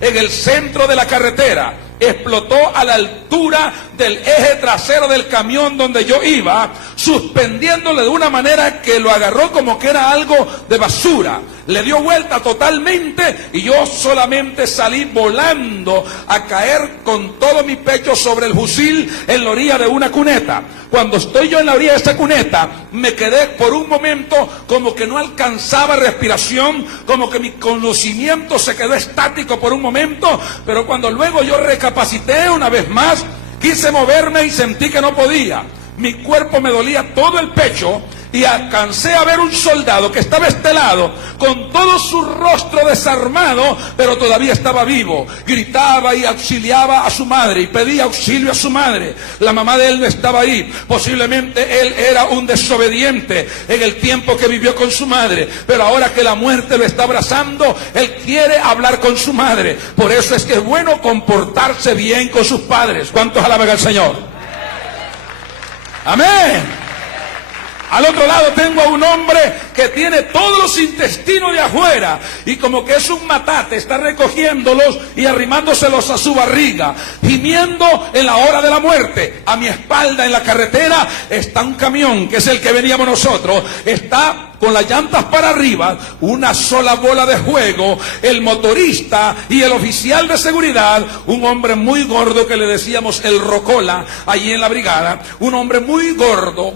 en el centro de la carretera. Explotó a la altura del eje trasero del camión donde yo iba, suspendiéndole de una manera que lo agarró como que era algo de basura. Le dio vuelta totalmente y yo solamente salí volando a caer con todo mi pecho sobre el fusil en la orilla de una cuneta. Cuando estoy yo en la orilla de esa cuneta, me quedé por un momento como que no alcanzaba respiración, como que mi conocimiento se quedó estático por un momento, pero cuando luego yo recapacité una vez más, quise moverme y sentí que no podía. Mi cuerpo me dolía todo el pecho y alcancé a ver un soldado que estaba estelado con todo su rostro desarmado, pero todavía estaba vivo. Gritaba y auxiliaba a su madre y pedía auxilio a su madre. La mamá de él no estaba ahí. Posiblemente él era un desobediente en el tiempo que vivió con su madre, pero ahora que la muerte lo está abrazando, él quiere hablar con su madre. Por eso es que es bueno comportarse bien con sus padres. ¿Cuántos alaban al Señor? Amén. Al otro lado tengo a un hombre que tiene todos los intestinos de afuera y como que es un matate, está recogiéndolos y arrimándoselos a su barriga, gimiendo en la hora de la muerte. A mi espalda en la carretera está un camión, que es el que veníamos nosotros, está con las llantas para arriba, una sola bola de fuego, el motorista y el oficial de seguridad, un hombre muy gordo que le decíamos el Rocola, allí en la brigada, un hombre muy gordo,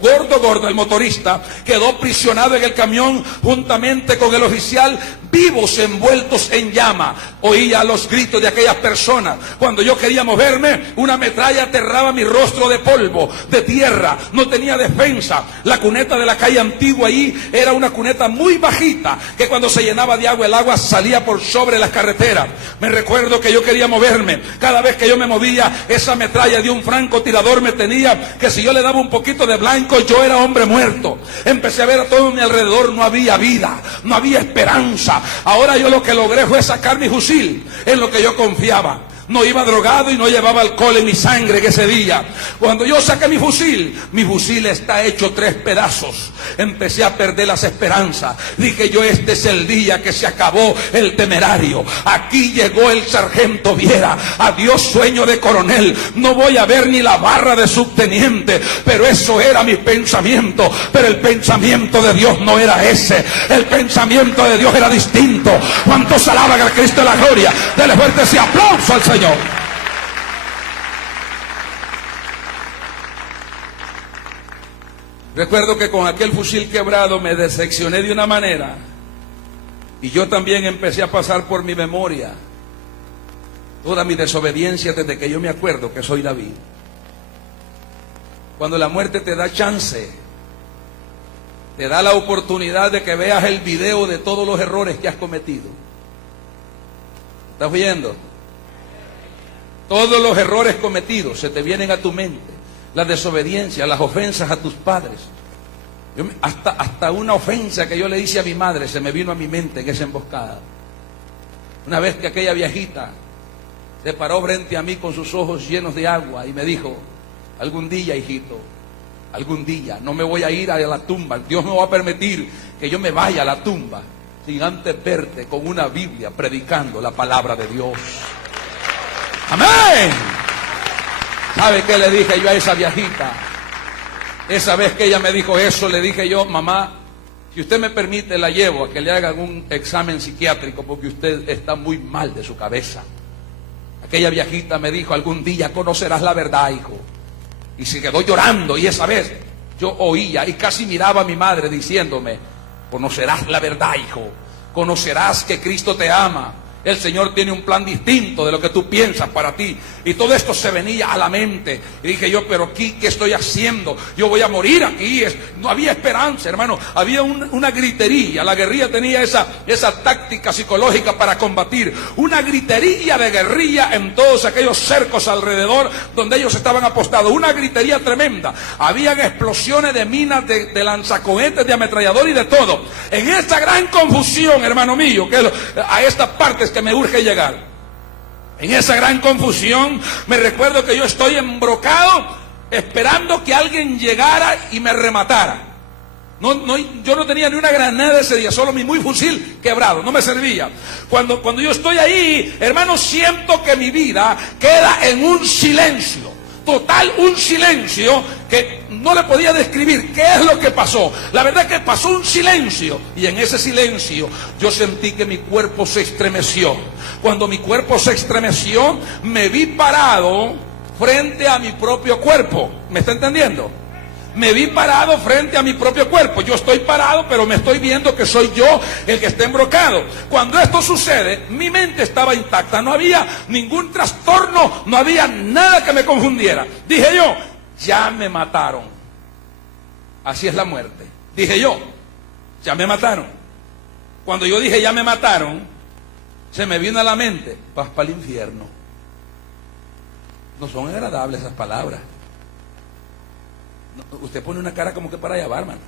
el motorista, quedó prisionado en el camión juntamente con el oficial, vivos envueltos en llama. Oía los gritos de aquellas personas. Cuando yo quería moverme, una metralla aterraba mi rostro de polvo, de tierra, no tenía defensa. La cuneta de la calle Antigua ahí era una cuneta muy bajita, que cuando se llenaba de agua, el agua salía por sobre las carreteras. Me recuerdo que yo quería moverme. Cada vez que yo me movía, esa metralla de un francotirador me tenía que si yo le daba un poquito de blanco, yo era hombre muerto. Empecé a ver a todo mi alrededor, no había vida, no había esperanza. Ahora yo lo que logré fue sacar mi fusil, en lo que yo confiaba. No iba drogado y no llevaba alcohol en mi sangre que ese día. Cuando yo saqué mi fusil está hecho 3 pedazos. Empecé a perder las esperanzas. Dije yo, este es el día que se acabó el temerario. Aquí llegó el sargento Viera. Adiós sueño de coronel. No voy a ver ni la barra de subteniente. Pero eso era mi pensamiento. Pero el pensamiento de Dios no era ese. El pensamiento de Dios era distinto. ¿Cuántos alaban al Cristo de la gloria? Dele fuerte ese aplauso al Señor. Recuerdo que con aquel fusil quebrado me decepcioné de una manera, y yo también empecé a pasar por mi memoria toda mi desobediencia desde que yo me acuerdo que soy David. Cuando la muerte te da chance, te da la oportunidad de que veas el video de todos los errores que has cometido. ¿Estás oyendo? Todos los errores cometidos se te vienen a tu mente. La desobediencia, las ofensas a tus padres. Hasta una ofensa que yo le hice a mi madre se me vino a mi mente en esa emboscada. Una vez que aquella viejita se paró frente a mí con sus ojos llenos de agua y me dijo: algún día, hijito, algún día, no me voy a ir a la tumba. Dios no va a permitir que yo me vaya a la tumba sin antes verte con una Biblia predicando la palabra de Dios. Amén. ¿Sabe qué le dije yo a esa viejita? Esa vez que ella me dijo eso, le dije yo: mamá, si usted me permite, la llevo a que le hagan un examen psiquiátrico porque usted está muy mal de su cabeza. Aquella viejita me dijo: algún día conocerás la verdad, hijo. Y se quedó llorando, y esa vez yo oía y casi miraba a mi madre diciéndome: conocerás la verdad, hijo. Conocerás que Cristo te ama El Señor tiene un plan distinto de lo que tú piensas para ti. Y todo esto se venía a la mente. Y dije yo, pero aquí, ¿qué estoy haciendo? Yo voy a morir aquí. No había esperanza, hermano. Había una gritería. La guerrilla tenía esa táctica psicológica para combatir. Una gritería de guerrilla en todos aquellos cercos alrededor donde ellos estaban apostados. Una gritería tremenda. Habían explosiones de minas, de lanzacohetes, de ametrallador y de todo. En esta gran confusión, hermano mío, que a estas partes que me urge llegar. En esa gran confusión me recuerdo que yo estoy embrocado esperando que alguien llegara y me rematara. Yo no tenía ni una granada ese día, solo mi muy fusil quebrado, no me servía. Cuando yo estoy ahí, hermano, siento que mi vida queda en un silencio. Total, un silencio que no le podía describir qué es lo que pasó. La verdad es que pasó un silencio, y en ese silencio yo sentí que mi cuerpo se estremeció. Cuando mi cuerpo se estremeció, me vi parado frente a mi propio cuerpo. ¿Me está entendiendo? Me vi parado frente a mi propio cuerpo. Yo estoy parado, pero me estoy viendo que soy yo el que está embrocado. Cuando esto sucede, mi mente estaba intacta. No había ningún trastorno, no había nada que me confundiera. Dije yo, ya me mataron. Así es la muerte. Dije yo, ya me mataron. Cuando yo dije ya me mataron, se me vino a la mente, vas para el infierno. No son agradables esas palabras. Usted pone una cara como que para allá va, hermano.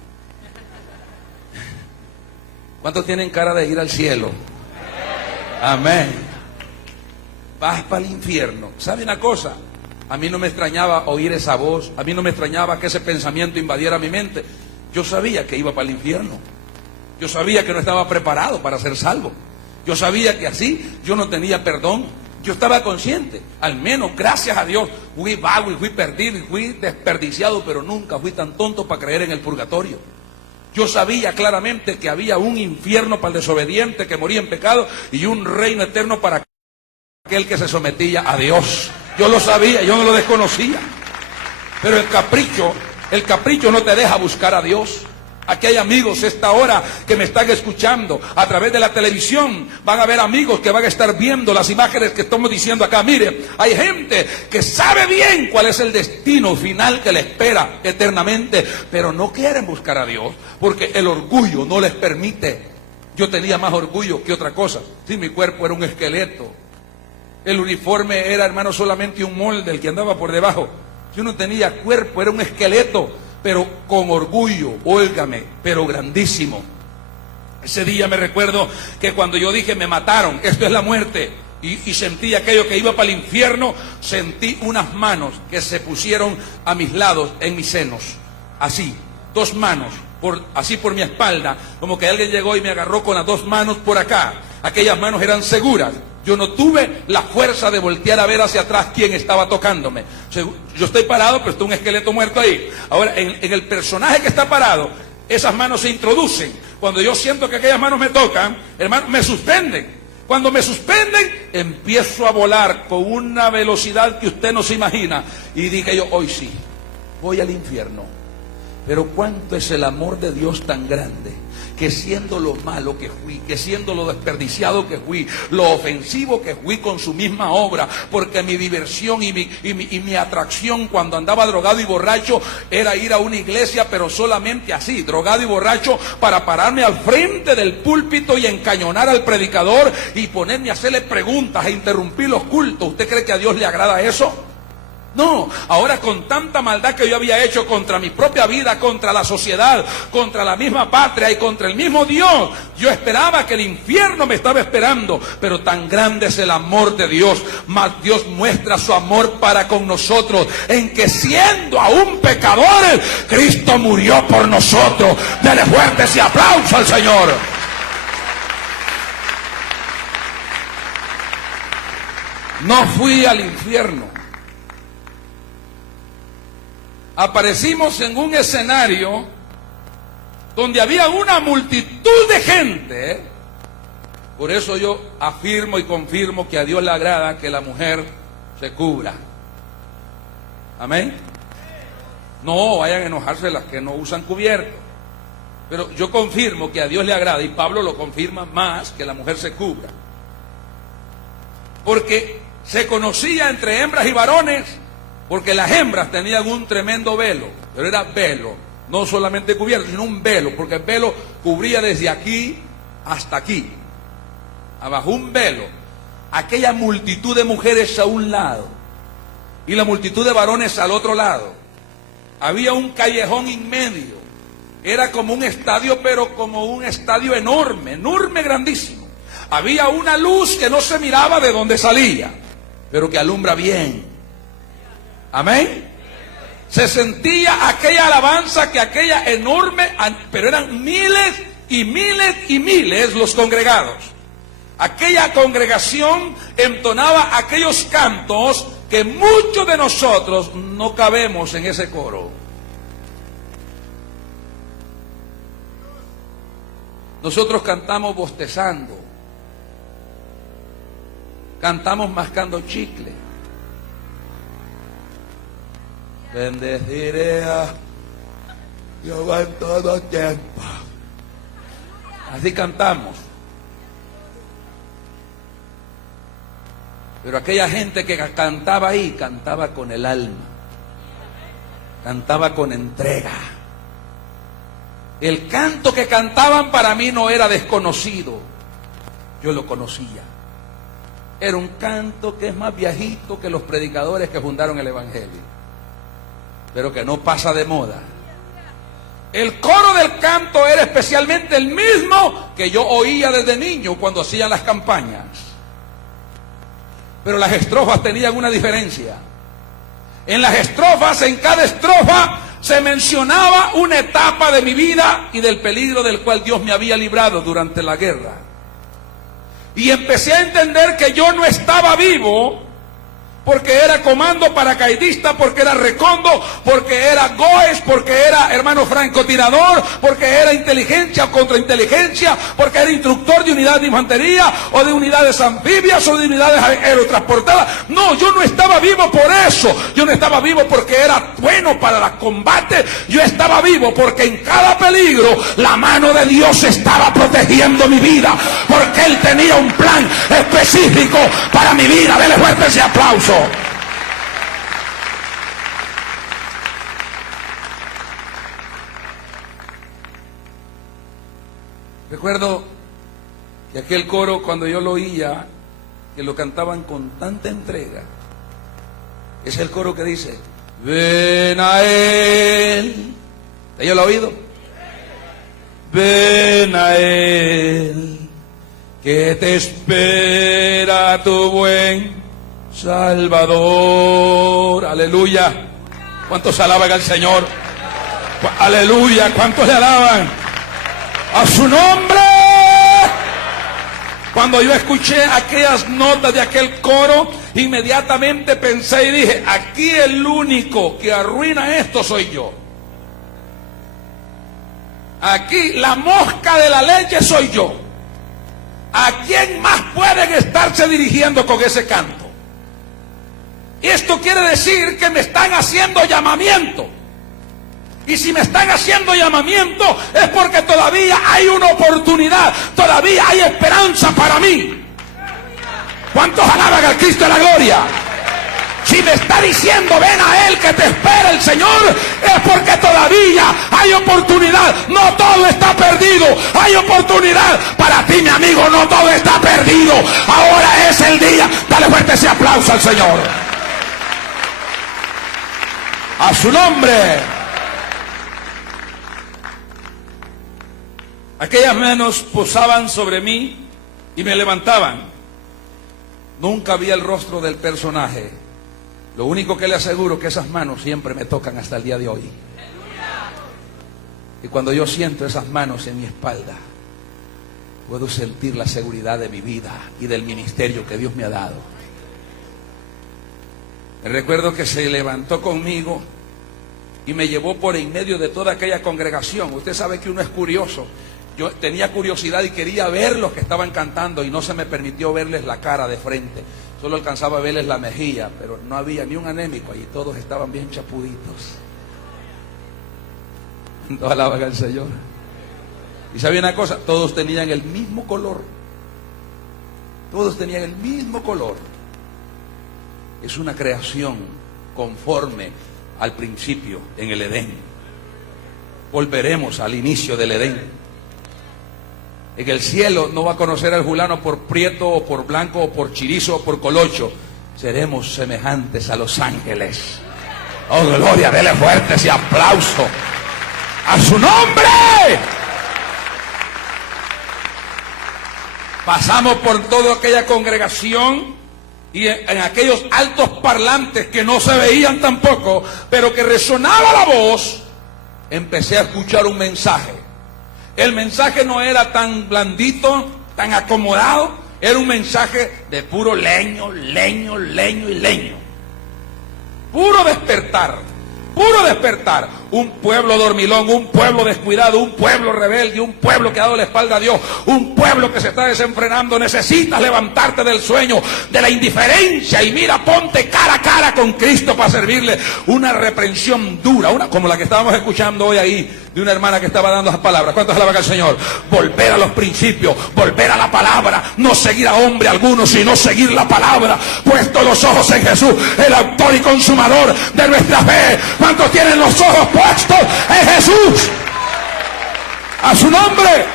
¿Cuántos tienen cara de ir al cielo? Amén. Vas para el infierno. ¿Sabe una cosa? A mí no me extrañaba oír esa voz. A mí no me extrañaba que ese pensamiento invadiera mi mente. Yo sabía que iba para el infierno. Yo sabía que no estaba preparado para ser salvo. Yo sabía que así yo no tenía perdón. Yo estaba consciente, al menos gracias a Dios, fui vago y fui perdido y fui desperdiciado, pero nunca fui tan tonto para creer en el purgatorio. Yo sabía claramente que había un infierno para el desobediente que moría en pecado y un reino eterno para aquel que se sometía a Dios. Yo lo sabía, yo no lo desconocía. Pero el capricho no te deja buscar a Dios. Aquí hay amigos esta hora que me están escuchando a través de la televisión. Van a haber amigos que van a estar viendo las imágenes que estamos diciendo acá. Mire, hay gente que sabe bien cuál es el destino final que le espera eternamente, pero no quieren buscar a Dios porque el orgullo no les permite. Yo tenía más orgullo que otra cosa. Sí, mi cuerpo era un esqueleto. El uniforme era, hermano, solamente un molde, el que andaba por debajo. Yo no tenía cuerpo, era un esqueleto. Pero con orgullo, óigame, pero grandísimo. Ese día me recuerdo que cuando yo dije me mataron, esto es la muerte, y sentí aquello que iba para el infierno, sentí unas manos que se pusieron a mis lados, en mis senos, así, dos manos, así por mi espalda, como que alguien llegó y me agarró con las dos manos por acá. Aquellas manos eran seguras. Yo no tuve la fuerza de voltear a ver hacia atrás quién estaba tocándome. Yo estoy parado, pero está un esqueleto muerto ahí. Ahora, en el personaje que está parado, esas manos se introducen. Cuando yo siento que aquellas manos me tocan, hermano, me suspenden. Cuando me suspenden, empiezo a volar con una velocidad que usted no se imagina. Y dije yo, hoy sí, voy al infierno. Pero cuánto es el amor de Dios tan grande, que siendo lo malo que fui, que siendo lo desperdiciado que fui, lo ofensivo que fui con su misma obra, porque mi diversión y mi atracción cuando andaba drogado y borracho era ir a una iglesia, pero solamente así, drogado y borracho, para pararme al frente del púlpito y encañonar al predicador y ponerme a hacerle preguntas e interrumpir los cultos. ¿Usted cree que a Dios le agrada eso? No, ahora con tanta maldad que yo había hecho contra mi propia vida, contra la sociedad, contra la misma patria y contra el mismo Dios, yo esperaba que el infierno me estaba esperando, pero tan grande es el amor de Dios, más Dios muestra su amor para con nosotros, en que siendo aún pecadores, Cristo murió por nosotros. Dele fuertes y aplausos al Señor. No fui al infierno. Aparecimos en un escenario donde había una multitud de gente. Por eso yo afirmo y confirmo que a Dios le agrada que la mujer se cubra. Amén. No vayan a enojarse las que no usan cubierto. Pero yo confirmo que a Dios le agrada, y Pablo lo confirma más, que la mujer se cubra. porque se conocía entre hembras y varones, porque las hembras tenían un tremendo velo, pero era velo, no solamente cubierto, sino un velo, porque el velo cubría desde aquí hasta aquí, abajo un velo, aquella multitud de mujeres a un lado y la multitud de varones al otro lado. Había un callejón en medio, era como un estadio, pero como un estadio enorme, enorme, grandísimo. Había una luz que no se miraba de dónde salía, pero que alumbra bien. Amén. Se sentía aquella alabanza, que aquella enorme, pero eran miles y miles y miles los congregados. Aquella congregación entonaba aquellos cantos que muchos de nosotros no cabemos en ese coro. Nosotros cantamos bostezando, cantamos mascando chicle. Bendeciré a Jehová en todo tiempo. Así cantamos. Pero aquella gente que cantaba ahí, cantaba con el alma, cantaba con entrega. El canto que cantaban para mí no era desconocido, yo lo conocía. Era un canto que es más viejito que los predicadores que fundaron el Evangelio, pero que no pasa de moda. El coro del canto era especialmente el mismo que yo oía desde niño cuando hacían las campañas. Pero las estrofas tenían una diferencia. En las estrofas, en cada estrofa, se mencionaba una etapa de mi vida y del peligro del cual Dios me había librado durante la guerra. Y empecé a entender que yo no estaba vivo porque era comando paracaidista, porque era recondo, porque era GOES, porque era hermano francotirador, porque era inteligencia o contrainteligencia, porque era instructor de unidad de infantería o de unidades anfibias o de unidades aerotransportadas. No, yo no estaba vivo por eso. Yo no estaba vivo porque era bueno para el combate. Yo estaba vivo porque en cada peligro la mano de Dios estaba protegiendo mi vida, porque Él tenía un plan específico para mi vida. Dele fuerte ese aplauso. Recuerdo que aquel coro, cuando yo lo oía, que lo cantaban con tanta entrega, es el coro que dice: ven a Él. ¿Ella lo ha oído? Ven a Él, que te espera tu buen Salvador. Aleluya. ¿Cuántos alaban al Señor? Aleluya. ¿Cuántos le alaban a su nombre? Cuando yo escuché aquellas notas de aquel coro, inmediatamente pensé y dije: aquí el único que arruina esto soy yo. Aquí la mosca de la leche soy yo. ¿A quién más pueden estarse dirigiendo con ese canto? Y esto quiere decir que me están haciendo llamamiento. Y si me están haciendo llamamiento es porque todavía hay una oportunidad, todavía hay esperanza para mí. ¿Cuántos alaban al Cristo de la gloria? Si me está diciendo ven a Él, que te espera el Señor, es porque todavía hay oportunidad. No todo está perdido, hay oportunidad para ti, mi amigo. No todo está perdido, ahora es el día. Dale fuerte ese aplauso al Señor. A su nombre. Aquellas manos posaban sobre mí y me levantaban. Nunca vi el rostro del personaje. Lo único que le aseguro es que esas manos siempre me tocan hasta el día de hoy. Y cuando yo siento esas manos en mi espalda, puedo sentir la seguridad de mi vida y del ministerio que Dios me ha dado. Recuerdo que se levantó conmigo y me llevó por en medio de toda aquella congregación. Usted sabe que uno es curioso. Yo tenía curiosidad y quería ver los que estaban cantando y no se me permitió verles la cara de frente. Solo alcanzaba a verles la mejilla, pero no había ni un anémico allí. Todos estaban bien chapuditos. Todos alaban al Señor. Y sabía una cosa, todos tenían el mismo color. Todos tenían el mismo color. es una creación conforme al principio en el Edén. Volveremos al inicio del Edén. En el cielo no va a conocer al fulano por prieto o por blanco o por chirizo o por colocho. Seremos semejantes a los ángeles. Oh, gloria, dele fuerte ese aplauso a su nombre. Pasamos por toda aquella congregación y en aquellos altos parlantes que no se veían tampoco, pero que resonaba la voz, empecé a escuchar un mensaje. El mensaje no era tan blandito, tan acomodado, era un mensaje de puro leño, leño, leño y leño. Puro despertar, puro despertar. Un pueblo dormilón, un pueblo descuidado, un pueblo rebelde, un pueblo que ha dado la espalda a Dios, un pueblo que se está desenfrenando. Necesitas levantarte del sueño, de la indiferencia, y mira, ponte cara a cara con Cristo para servirle. Una reprensión dura, una como la que estábamos escuchando hoy ahí, de una hermana que estaba dando las palabras. ¿Cuántos alaban al Señor? Volver a los principios, volver a la palabra, no seguir a hombre alguno, sino seguir la palabra. Puesto los ojos en Jesús, el autor y consumador de nuestra fe. ¿Cuántos tienen los ojos puestos en Jesús? A su nombre.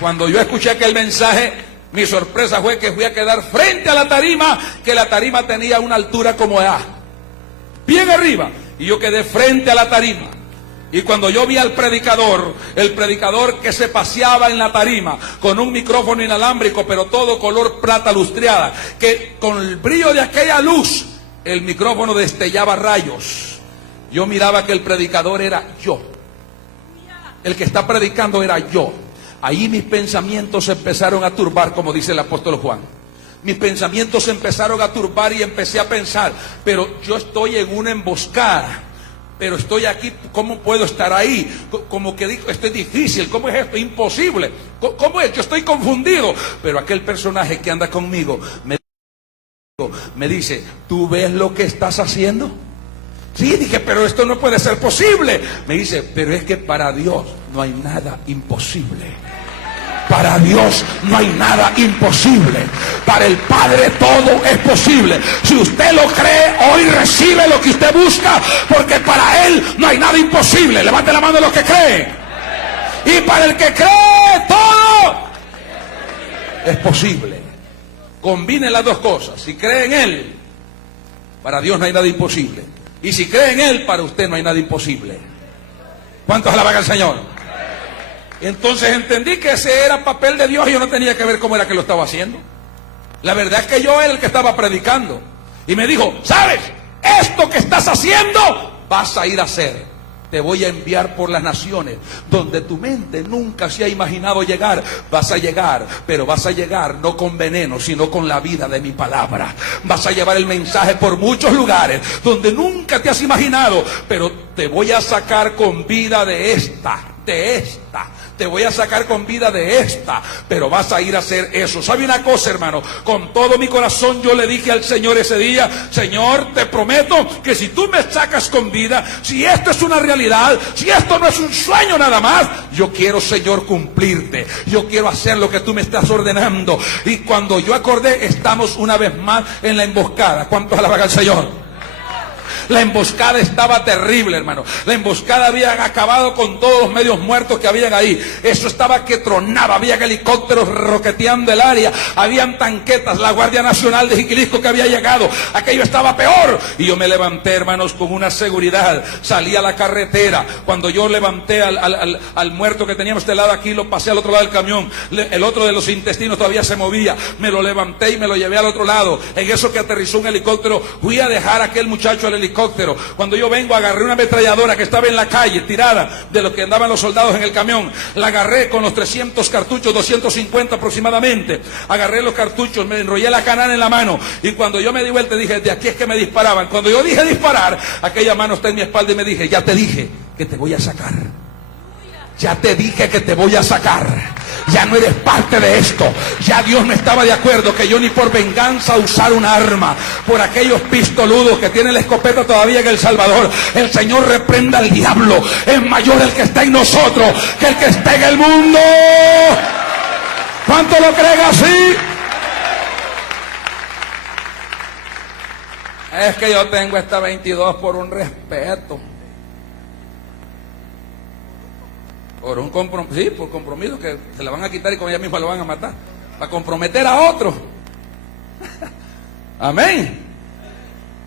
Cuando yo escuché aquel mensaje, mi sorpresa fue que fui a quedar frente a la tarima, que la tarima tenía una altura como A, bien arriba, y yo quedé frente a la tarima. Y cuando yo vi al predicador, el predicador que se paseaba en la tarima con un micrófono inalámbrico, pero todo color plata lustreada, que con el brillo de aquella luz el micrófono destellaba rayos, yo miraba que el predicador era yo, el que está predicando era yo. Ahí mis pensamientos se empezaron a turbar, como dice el apóstol Juan. Mis pensamientos se empezaron a turbar y empecé a pensar, pero yo estoy en una emboscada, pero estoy aquí, ¿cómo puedo estar ahí? Como que digo, esto es difícil, ¿cómo es esto? Imposible. ¿Cómo es? Yo estoy confundido. Pero aquel personaje que anda conmigo me dice, ¿tú ves lo que estás haciendo? Sí, dije, pero esto no puede ser posible. Me dice, pero es que para Dios no hay nada imposible. Para Dios no hay nada imposible. Para el Padre todo es posible. Si usted lo cree, hoy recibe lo que usted busca, porque para Él no hay nada imposible. Levante la mano los que creen. Y para el que cree, todo es posible. Combine las dos cosas. Si cree en Él, para Dios no hay nada imposible. Y si cree en Él, para usted no hay nada imposible. ¿Cuántos alaban al Señor? Entonces entendí que ese era papel de Dios y yo no tenía que ver cómo era que lo estaba haciendo. La verdad es que yo era el que estaba predicando. Y me dijo, ¿sabes? Esto que estás haciendo, vas a ir a hacer. Te voy a enviar por las naciones donde tu mente nunca se ha imaginado llegar. Vas a llegar, pero vas a llegar no con veneno, sino con la vida de mi palabra. Vas a llevar el mensaje por muchos lugares donde nunca te has imaginado, pero te voy a sacar con vida de esta. Te voy a sacar con vida de esta, pero vas a ir a hacer eso. ¿Sabe una cosa, hermano? Con todo mi corazón yo le dije al Señor ese día, Señor, te prometo que si tú me sacas con vida, si esto es una realidad, si esto no es un sueño nada más, yo quiero, Señor, cumplirte. Yo quiero hacer lo que tú me estás ordenando. Y cuando yo acordé, estamos una vez más en la emboscada. ¿Cuántos alaban al Señor? La emboscada estaba terrible, hermano. La emboscada habían acabado con todos los medios muertos que habían ahí. Eso estaba que tronaba. Habían helicópteros roqueteando el área. Habían tanquetas. La Guardia Nacional de Jiquilisco que había llegado. Aquello estaba peor. Y yo me levanté, hermanos, con una seguridad. Salí a la carretera. Cuando yo levanté al muerto que teníamos de este lado aquí, lo pasé al otro lado del camión. El otro de los intestinos todavía se movía. Me lo levanté y me lo llevé al otro lado. En eso que aterrizó un helicóptero, fui a dejar a aquel muchacho al helicóptero. Cuando yo vengo, agarré una ametralladora que estaba en la calle, tirada de lo que andaban los soldados en el camión. La agarré con los 300 cartuchos, 250 aproximadamente. Agarré los cartuchos, me enrollé la canana en la mano. Y cuando yo me di vuelta, dije, de aquí es que me disparaban. Cuando yo dije disparar, aquella mano está en mi espalda y me dije, ya te dije que te voy a sacar. Ya te dije que te voy a sacar. Ya no eres parte de esto. Ya Dios no estaba de acuerdo que yo ni por venganza usara un arma. Por aquellos pistoludos que tienen la escopeta todavía en El Salvador. El Señor reprenda al diablo. Es mayor el que está en nosotros que el que está en el mundo. ¿Cuánto lo creen así? Es que yo tengo esta 22 por un respeto. Por un compromiso, sí, por compromiso que se la van a quitar y con ella misma lo van a matar. Para comprometer a otro. Amén.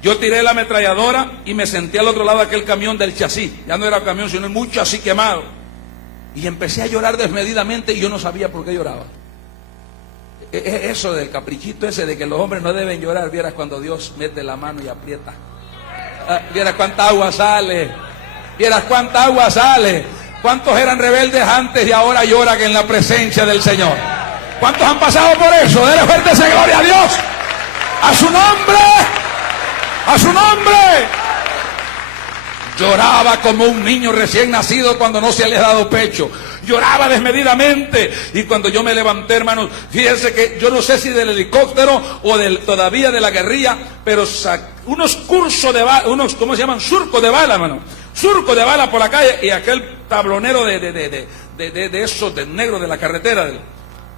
Yo tiré la ametralladora y me senté al otro lado de aquel camión del chasis. Ya no era camión, sino un chasis quemado. Y empecé a llorar desmedidamente y yo no sabía por qué lloraba. Eso del caprichito ese de que los hombres no deben llorar, vieras cuando Dios mete la mano y aprieta. Vieras cuánta agua sale. Vieras cuánta agua sale. ¿Cuántos eran rebeldes antes y ahora lloran en la presencia del Señor? ¿Cuántos han pasado por eso? Dele fuerte esa gloria a Dios. A su nombre. A su nombre. Lloraba como un niño recién nacido cuando no se le ha dado pecho. Lloraba desmedidamente. Y cuando yo me levanté, hermanos, fíjense que yo no sé si del helicóptero o todavía de la guerrilla, pero unos cursos de bala, ¿cómo se llaman? Surcos de bala, hermano. Surco de bala por la calle y aquel tablonero de esos de negro de la carretera,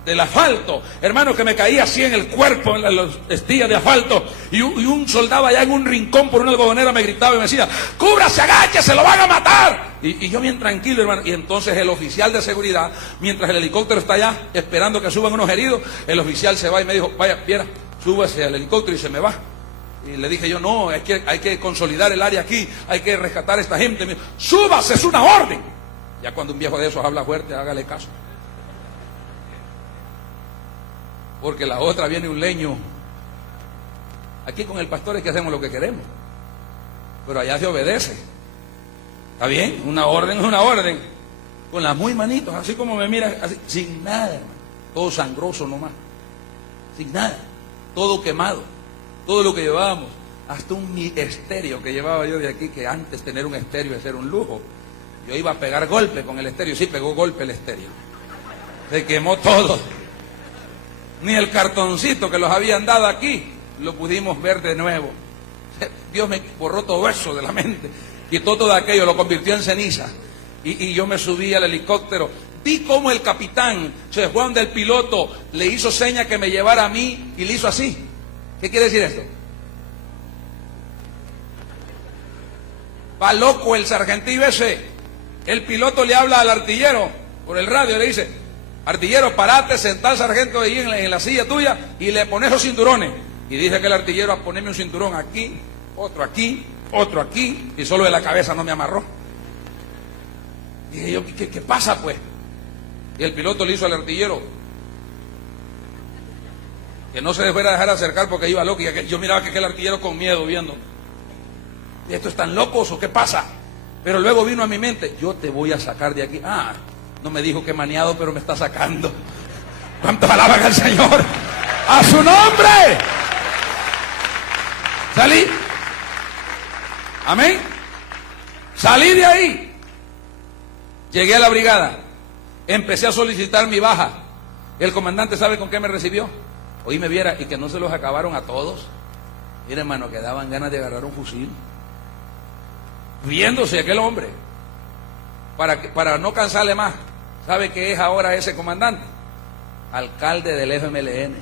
del asfalto, hermano, que me caía así en el cuerpo, en las estillas de asfalto, y un soldado allá en un rincón por una algodonera me gritaba y me decía: cúbrase, agache, se lo van a matar. Y yo bien tranquilo, hermano. Y entonces el oficial de seguridad, mientras el helicóptero está allá esperando que suban unos heridos, el oficial se va y me dijo: vaya, viera, súbase al helicóptero, y se me va. Y le dije yo: no, hay que consolidar el área aquí, hay que rescatar a esta gente. Me dijo: súbase, es una orden. Ya cuando un viejo de esos habla fuerte, hágale caso. Porque la otra viene un leño. Aquí con el pastor es que hacemos lo que queremos, pero allá se obedece. ¿Está bien? Una orden es una orden. Con las muy manitos, así como me mira, así, sin nada, hermano. Todo sangroso nomás. Sin nada. Todo quemado. Todo lo que llevábamos. Hasta un estéreo que llevaba yo de aquí, que antes tener un estéreo es ser un lujo. Yo iba a pegar golpe con el estéreo. Sí, pegó golpe el estéreo. Se quemó todo. Ni el cartoncito que los habían dado aquí lo pudimos ver de nuevo. Dios me borró todo eso de la mente, quitó todo aquello, lo convirtió en ceniza. Y yo me subí al helicóptero. Vi cómo el capitán, José Juan del piloto, le hizo seña que me llevara a mí y le hizo así. ¿Qué quiere decir esto? Va loco el sargentillo ese. El piloto le habla al artillero por el radio, le dice: artillero, parate, sentá al sargento ahí en la silla tuya y le pones los cinturones. Y dice que el artillero: a ponerme un cinturón aquí, otro aquí, y solo de la cabeza no me amarró. Y dije yo: ¿qué pasa pues? Y el piloto le hizo al artillero que no se fuera a dejar acercar porque iba loco. Y yo miraba que aquel artillero con miedo viendo. ¿Y estos están locos o qué pasa? Pero luego vino a mi mente: yo te voy a sacar de aquí. No me dijo que maniado, pero me está sacando. ¿Cuántos alaban al Señor? ¡A su nombre! Salí. Amén. Salí de ahí. Llegué a la brigada. Empecé a solicitar mi baja. El comandante, ¿sabe con qué me recibió? Hoy me viera, y que no se los acabaron a todos. Mira, hermano, que daban ganas de agarrar un fusil. Riéndose aquel hombre. Para no cansarle más. ¿Sabe qué es ahora ese comandante? Alcalde del FMLN.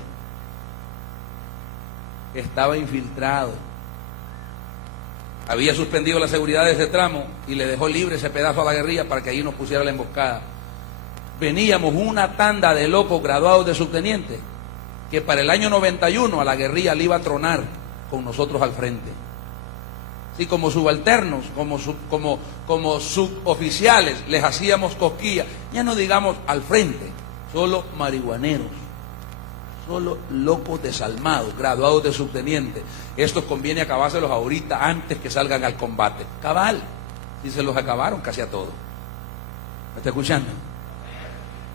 Estaba infiltrado. Había suspendido la seguridad de ese tramo y le dejó libre ese pedazo a la guerrilla para que allí nos pusiera la emboscada. Veníamos una tanda de locos graduados de subteniente que para el año 91 a la guerrilla le iba a tronar con nosotros al frente. Sí, como subalternos, como suboficiales, les hacíamos cosquillas. Ya no digamos al frente, solo marihuaneros, solo locos desalmados, graduados de subteniente. Estos conviene acabárselos ahorita antes que salgan al combate. Cabal, y se los acabaron casi a todos. ¿Me está escuchando?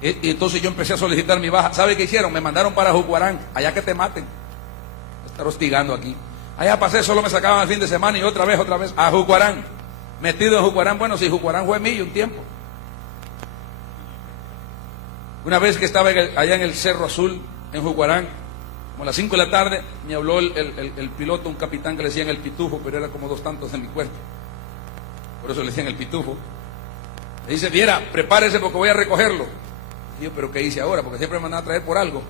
Y entonces yo empecé a solicitar mi baja. ¿Sabe qué hicieron? Me mandaron para Jucuarán, allá que te maten. Estar hostigando aquí. Allá pasé, solo me sacaban al fin de semana y otra vez a Jucuarán. Metido en Jucuarán. Bueno, si Jucuarán fue mío un tiempo. Una vez que estaba allá en el Cerro Azul, en Jucuarán, como a las 5 de la tarde, me habló el piloto, un capitán que le decían el pitufo, pero era como 2 tantos en mi cuerpo. Por eso le decían el pitufo. Le dice: viera, prepárese porque voy a recogerlo. Y yo: ¿pero qué hice ahora? Porque siempre me mandan a traer por algo.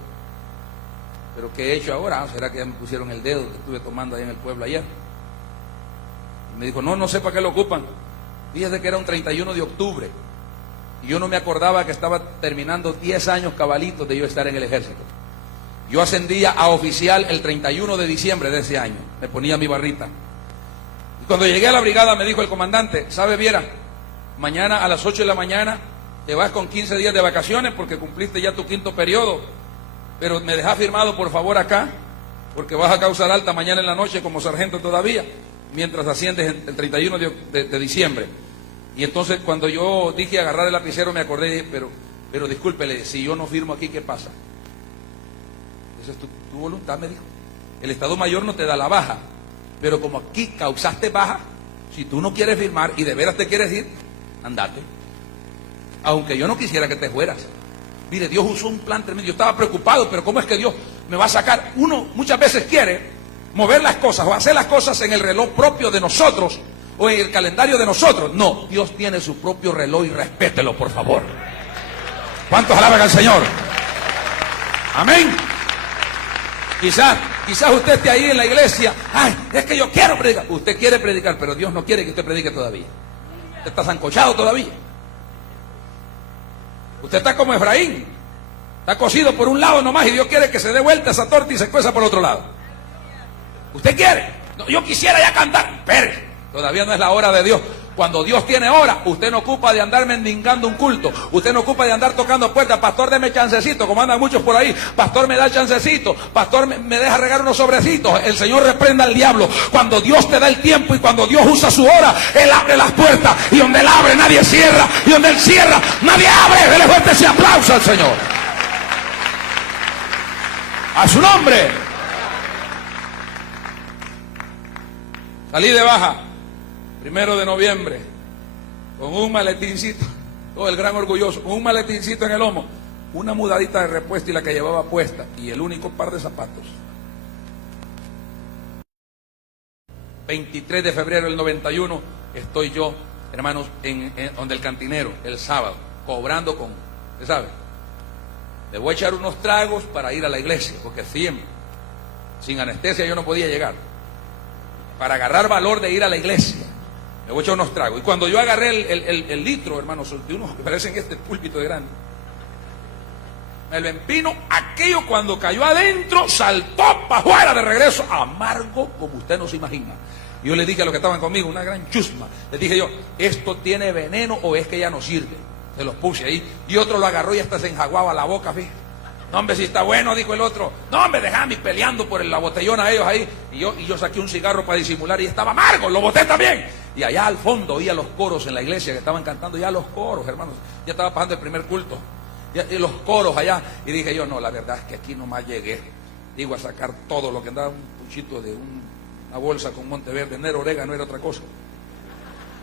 ¿Pero qué he hecho ahora? ¿Será que ya me pusieron el dedo que estuve tomando ahí en el pueblo ayer? Me dijo, no, no sé para qué lo ocupan. Fíjese que era un 31 de octubre. Y yo no me acordaba que estaba terminando 10 años cabalitos de yo estar en el ejército. Yo ascendía a oficial el 31 de diciembre de ese año. Me ponía mi barrita. Y cuando llegué a la brigada me dijo el comandante, ¿sabe, Viera? Mañana a las 8 de la mañana te vas con 15 días de vacaciones porque cumpliste ya tu 5º periodo. Pero me dejas firmado por favor acá, porque vas a causar alta mañana en la noche como sargento todavía, mientras asciendes el 31 de diciembre. Y entonces cuando yo dije agarrar el lapicero me acordé y dije, pero discúlpele, si yo no firmo aquí, ¿qué pasa? Esa es tu voluntad, me dijo. El Estado Mayor no te da la baja, pero como aquí causaste baja, si tú no quieres firmar y de veras te quieres ir, andate. Aunque yo no quisiera que te fueras. Mire, Dios usó un plan tremendo. Yo estaba preocupado, pero ¿cómo es que Dios me va a sacar? Uno muchas veces quiere mover las cosas o hacer las cosas en el reloj propio de nosotros o en el calendario de nosotros. No, Dios tiene su propio reloj y respételo, por favor. ¿Cuántos alaban al Señor? Amén. Quizás usted esté ahí en la iglesia. Ay, es que yo quiero predicar. Usted quiere predicar, pero Dios no quiere que usted predique todavía. Usted está sancochado todavía. Usted está como Efraín. Está cocido por un lado nomás y Dios quiere que se dé vuelta esa torta y se cueza por otro lado. ¿Usted quiere? No, yo quisiera ya cantar. Espere, todavía no es la hora de Dios. Cuando Dios tiene hora, usted no ocupa de andar mendigando un culto. Usted no ocupa de andar tocando puertas. Pastor, deme chancecito, como andan muchos por ahí. Pastor, me da chancecito. Pastor, me deja regar unos sobrecitos. El Señor reprenda al diablo. Cuando Dios te da el tiempo y cuando Dios usa su hora, Él abre las puertas. Y donde Él abre, nadie cierra. Y donde Él cierra, nadie abre. Dele fuerte ese aplauso al Señor. A su nombre. Salí de baja 1 de noviembre, con un maletincito, todo el gran orgulloso, con un maletincito en el lomo, una mudadita de repuesto y la que llevaba puesta, y el único par de zapatos. 23 de febrero del 91, estoy yo, hermanos, en donde el cantinero, el sábado, cobrando con, ¿usted sabe? Le voy a echar unos tragos para ir a la iglesia, porque siempre, sin anestesia yo no podía llegar. Para agarrar valor de ir a la iglesia, le voy a echar unos tragos. Y cuando yo agarré el litro, hermanos, de unos que parecen este púlpito de grande, el empino, aquello cuando cayó adentro, saltó para afuera de regreso, amargo como usted no se imagina. Y yo le dije a los que estaban conmigo, una gran chusma, les dije yo, ¿esto tiene veneno o es que ya no sirve? Se los puse ahí, y otro lo agarró y hasta se enjaguaba la boca, fíjate. No, hombre, si está bueno, dijo el otro. No, hombre, déjame peleando por la botellona a ellos ahí. Y yo saqué un cigarro para disimular y estaba amargo, lo boté también. Y allá al fondo oía los coros en la iglesia que estaban cantando, ya los coros, hermanos. Ya estaba pasando el primer culto. Y los coros allá. Y dije yo, no, la verdad es que aquí nomás llegué. Digo, a sacar todo lo que andaba, un puchito de una bolsa con Monteverde, no era orégano, era otra cosa.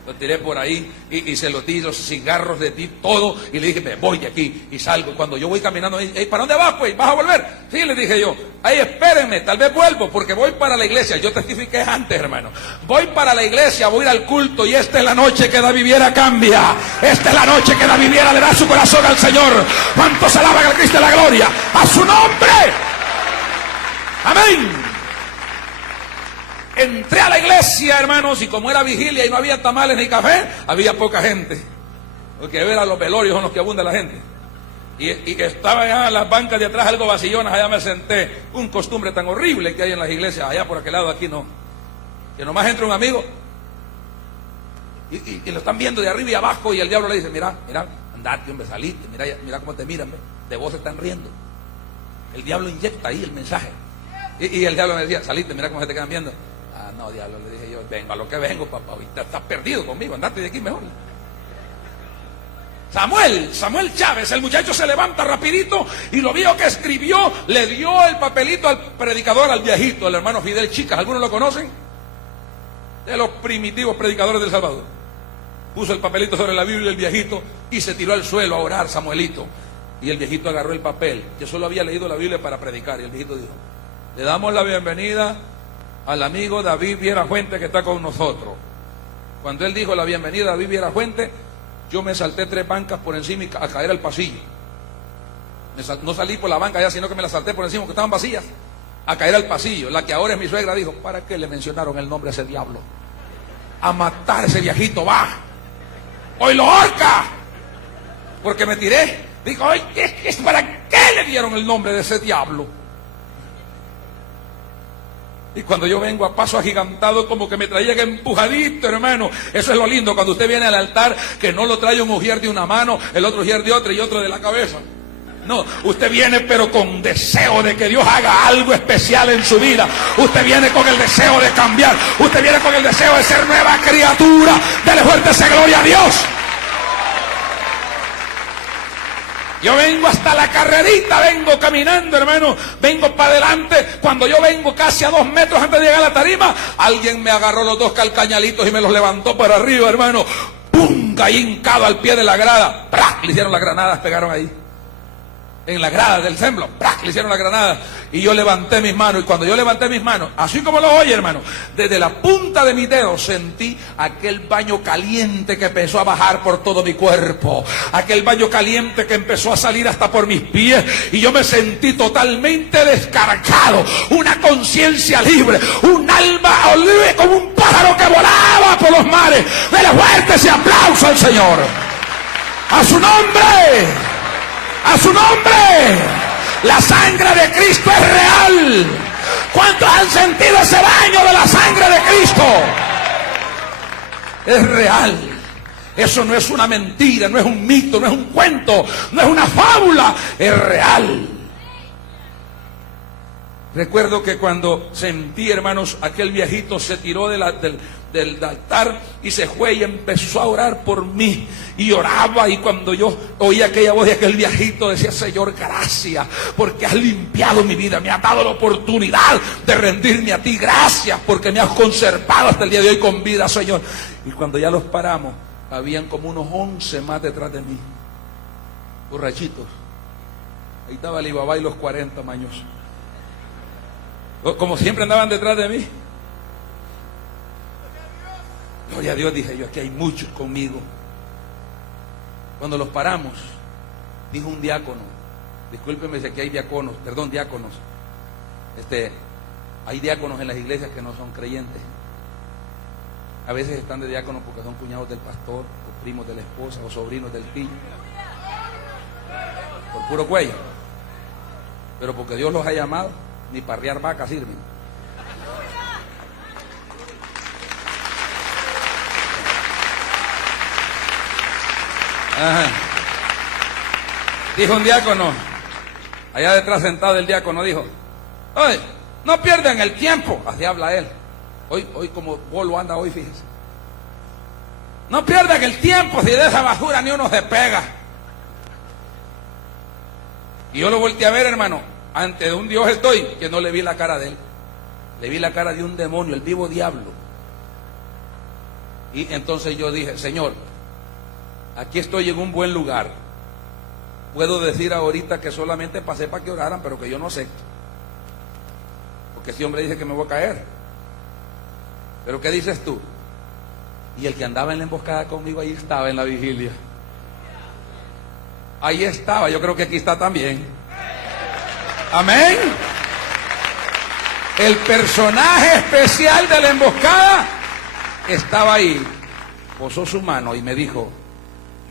Lo tiré por ahí y se lo di, los cigarros de ti, todo, y le dije, me voy de aquí, y salgo. Cuando yo voy caminando, ¿para dónde vas, pues? ¿Vas a volver? Sí, le dije yo, ahí espérenme, tal vez vuelvo, porque voy para la iglesia. Yo testifiqué antes, hermano. Voy para la iglesia, voy a ir al culto, y esta es la noche que David Viera cambia. Esta es la noche que David Viera le da su corazón al Señor. ¿Cuántos alaban al Cristo de la gloria? ¡A su nombre! ¡Amén! Entré a la iglesia, hermanos, y como era vigilia y no había tamales ni café, había poca gente. Porque ver a los velorios son los que abunda la gente. Y estaba allá en las bancas de atrás, algo vacillonas, allá me senté. Un costumbre tan horrible que hay en las iglesias, allá por aquel lado, aquí no. Que nomás entra un amigo y lo están viendo de arriba y abajo, y el diablo le dice, mira, andate, hombre, salite, mira cómo te miran, de vos se están riendo. El diablo inyecta ahí el mensaje. Y el diablo me decía, salite, mira cómo se te quedan viendo. Ah, no, diablo, le dije yo, vengo a lo que vengo, papá, ahorita estás perdido conmigo, andate de aquí mejor. Samuel Chávez, el muchacho se levanta rapidito y lo vio que escribió, le dio el papelito al predicador, al viejito, el hermano Fidel Chicas. ¿Algunos lo conocen? De los primitivos predicadores del Salvador. Puso el papelito sobre la Biblia el viejito y se tiró al suelo a orar, Samuelito. Y el viejito agarró el papel. Yo solo había leído la Biblia para predicar. Y el viejito dijo, le damos la bienvenida al amigo David Viera Fuente que está con nosotros. Cuando él dijo la bienvenida a David Viera Fuente, yo me salté 3 bancas por encima y a caer al pasillo. No salí por la banca allá, sino que me la salté por encima, que estaban vacías, a caer al pasillo. La que ahora es mi suegra dijo, ¿para qué le mencionaron el nombre a ese diablo? a matar a ese viejito, va. Hoy lo ahorca. Porque me tiré. Digo, oye, ¿para qué le dieron el nombre de ese diablo? Y cuando yo vengo a paso agigantado, como que me traían empujadito, hermano. Eso es lo lindo, cuando usted viene al altar, que no lo trae un ujier de una mano, el otro ujier de otra y otro de la cabeza. No, usted viene pero con deseo de que Dios haga algo especial en su vida. Usted viene con el deseo de cambiar. Usted viene con el deseo de ser nueva criatura. Dele fuerte esa gloria a Dios. Yo vengo hasta la carrerita, vengo caminando, hermano, vengo para adelante. Cuando yo vengo casi a 2 metros antes de llegar a la tarima, alguien me agarró los 2 calcañalitos y me los levantó para arriba, hermano. ¡Pum! Caí hincado al pie de la grada. ¡Prac! Le hicieron las granadas, pegaron ahí. En la grada del templo, ¡prac! Le hicieron la granada. Y yo levanté mis manos. Y cuando yo levanté mis manos, así como lo oye, hermano, desde la punta de mi dedo sentí aquel baño caliente que empezó a bajar por todo mi cuerpo. Aquel baño caliente que empezó a salir hasta por mis pies. Y yo me sentí totalmente descargado. Una conciencia libre. Un alma libre como un pájaro que volaba por los mares. Dele fuerte ese aplauso al Señor. ¡A su nombre! ¡A su nombre! La sangre de Cristo es real. ¿Cuántos han sentido ese baño de la sangre de Cristo? Es real. Eso no es una mentira, no es un mito, no es un cuento, no es una fábula, es real. Recuerdo que cuando sentí, hermanos, aquel viejito se tiró del altar y se fue y empezó a orar por mí. Y oraba, y cuando yo oí aquella voz de aquel viejito, decía: Señor, gracias, porque has limpiado mi vida, me has dado la oportunidad de rendirme a ti. Gracias, porque me has conservado hasta el día de hoy con vida, Señor. Y cuando ya los paramos, habían como unos 11 más detrás de mí, borrachitos. Ahí estaba Alibaba y los 40 maños. Como siempre andaban detrás de mí. Gloria a Dios, dije yo, aquí hay muchos conmigo. Cuando los paramos, dijo un diácono, discúlpeme si aquí hay diáconos, diáconos. Hay diáconos en las iglesias que no son creyentes. A veces están de diáconos porque son cuñados del pastor, o primos de la esposa, o sobrinos del tío. Por puro cuello. Pero porque Dios los ha llamado, ni para arriar vacas sirven. Ajá. Dijo un diácono, allá detrás sentado el diácono dijo: oye, no pierdan el tiempo. Así habla él. Hoy como Bolo anda hoy, fíjese. No pierdan el tiempo, si de esa basura ni uno se pega. Y yo lo volteé a ver, hermano. Ante un Dios estoy, que no le vi la cara de él. Le vi la cara de un demonio, el vivo diablo. Y entonces yo dije: Señor, aquí estoy en un buen lugar. Puedo decir ahorita que solamente pasé para que oraran, pero que yo no acepto. Porque ese hombre dice que me voy a caer. Pero ¿qué dices tú? Y el que andaba en la emboscada conmigo, ahí estaba en la vigilia. Ahí estaba, yo creo que aquí está también. Amén. El personaje especial de la emboscada estaba ahí. Posó su mano y me dijo: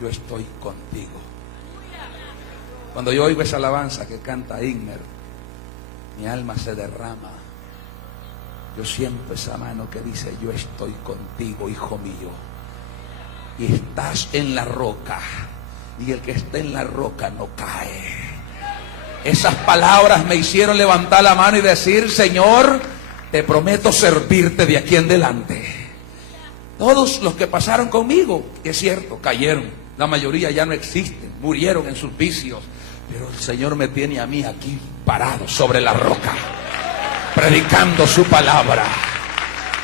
yo estoy contigo. Cuando yo oigo esa alabanza que canta Igmer, mi alma se derrama. Yo siento esa mano que dice: yo estoy contigo, hijo mío. Y estás en la roca, y el que está en la roca no cae. Esas palabras me hicieron levantar la mano y decir: Señor, te prometo servirte de aquí en adelante. Todos los que pasaron conmigo, es cierto, cayeron. La mayoría ya no existen, murieron en sus vicios. Pero el Señor me tiene a mí aquí parado sobre la roca, predicando su palabra.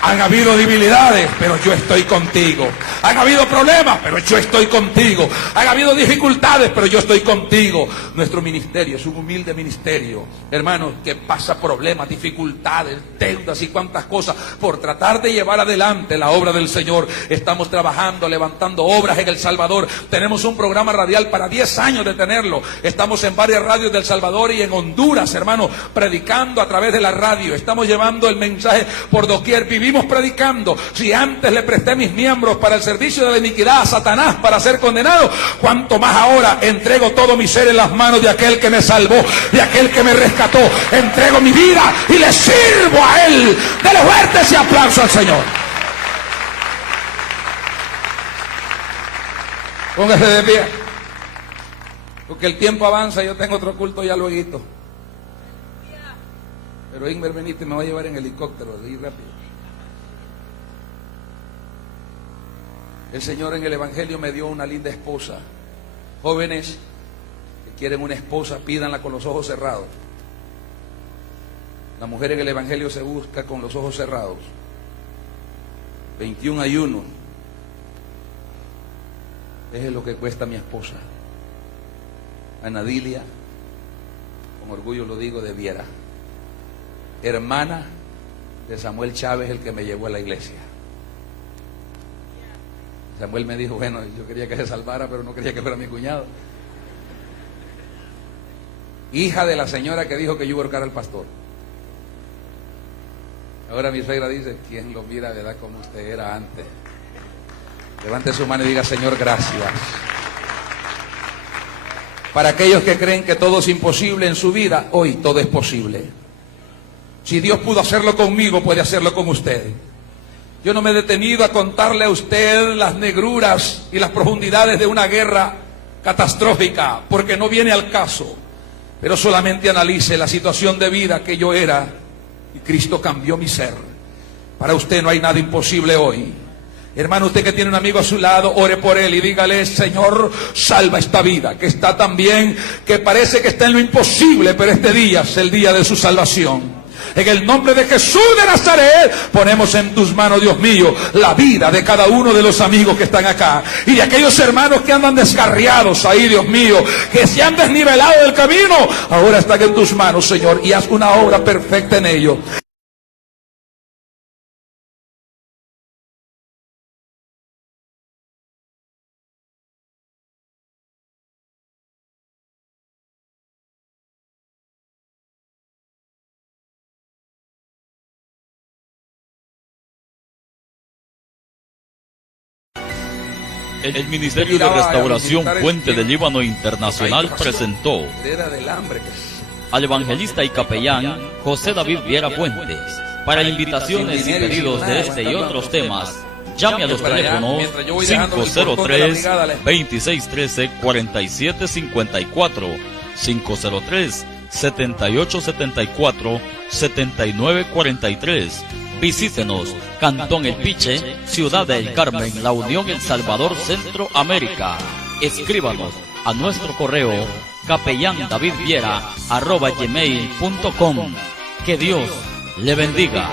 Han habido debilidades, pero yo estoy contigo. Han habido problemas, pero yo estoy contigo. Han habido dificultades, pero yo estoy contigo. Nuestro ministerio es un humilde ministerio, hermanos, que pasa problemas, dificultades, deudas y cuantas cosas por tratar de llevar adelante la obra del Señor. Estamos trabajando, levantando obras en El Salvador. Tenemos un programa radial para 10 años de tenerlo. Estamos en varias radios del Salvador y en Honduras, hermanos, predicando a través de la radio. Estamos llevando el mensaje por doquier. Vivimos seguimos predicando. Si antes le presté mis miembros para el servicio de la iniquidad a Satanás para ser condenado, cuanto más ahora entrego todo mi ser en las manos de aquel que me salvó, de aquel que me rescató. Entrego mi vida y le sirvo a Él. Dele fuerte ese aplauso al Señor. Póngase de pie, porque el tiempo avanza. Yo tengo otro culto ya luego. Pero Ingmer, venite, me va a llevar en helicóptero, así rápido. El Señor en el Evangelio me dio una linda esposa. Jóvenes que quieren una esposa, pídanla con los ojos cerrados. La mujer en el Evangelio se busca con los ojos cerrados. 21 ayunos. Es lo que cuesta mi esposa. Anadilia, con orgullo lo digo, de Viera, hermana de Samuel Chávez, el que me llevó a la iglesia. Samuel me dijo, bueno, yo quería que se salvara, pero no quería que fuera mi cuñado. Hija de la señora que dijo que yo iba a ahorcar al pastor. Ahora mi suegra dice, ¿quién lo mira, verdad, como usted era antes? Levante su mano y diga, Señor, gracias. Para aquellos que creen que todo es imposible en su vida, hoy todo es posible. Si Dios pudo hacerlo conmigo, puede hacerlo con usted. Yo no me he detenido a contarle a usted las negruras y las profundidades de una guerra catastrófica, porque no viene al caso. Pero solamente analice la situación de vida que yo era y Cristo cambió mi ser. Para usted no hay nada imposible hoy. Hermano, usted que tiene un amigo a su lado, ore por él y dígale, Señor, salva esta vida, que está tan bien, que parece que está en lo imposible, pero este día es el día de su salvación. En el nombre de Jesús de Nazaret, ponemos en tus manos, Dios mío, la vida de cada uno de los amigos que están acá. Y de aquellos hermanos que andan descarriados ahí, Dios mío, que se han desnivelado del camino, ahora están en tus manos, Señor, y haz una obra perfecta en ellos. El Ministerio de Restauración Puente del Líbano Internacional presentó al evangelista y capellán José David Viera Puentes. Para invitaciones y pedidos de este y otros temas, llame a los teléfonos 503-2613-4754, 503-7874-7943. Visítenos, Cantón El Piche, Ciudad del Carmen, La Unión, El Salvador, Centroamérica. Escríbanos a nuestro correo capellandavidviera@gmail.com. Que Dios le bendiga.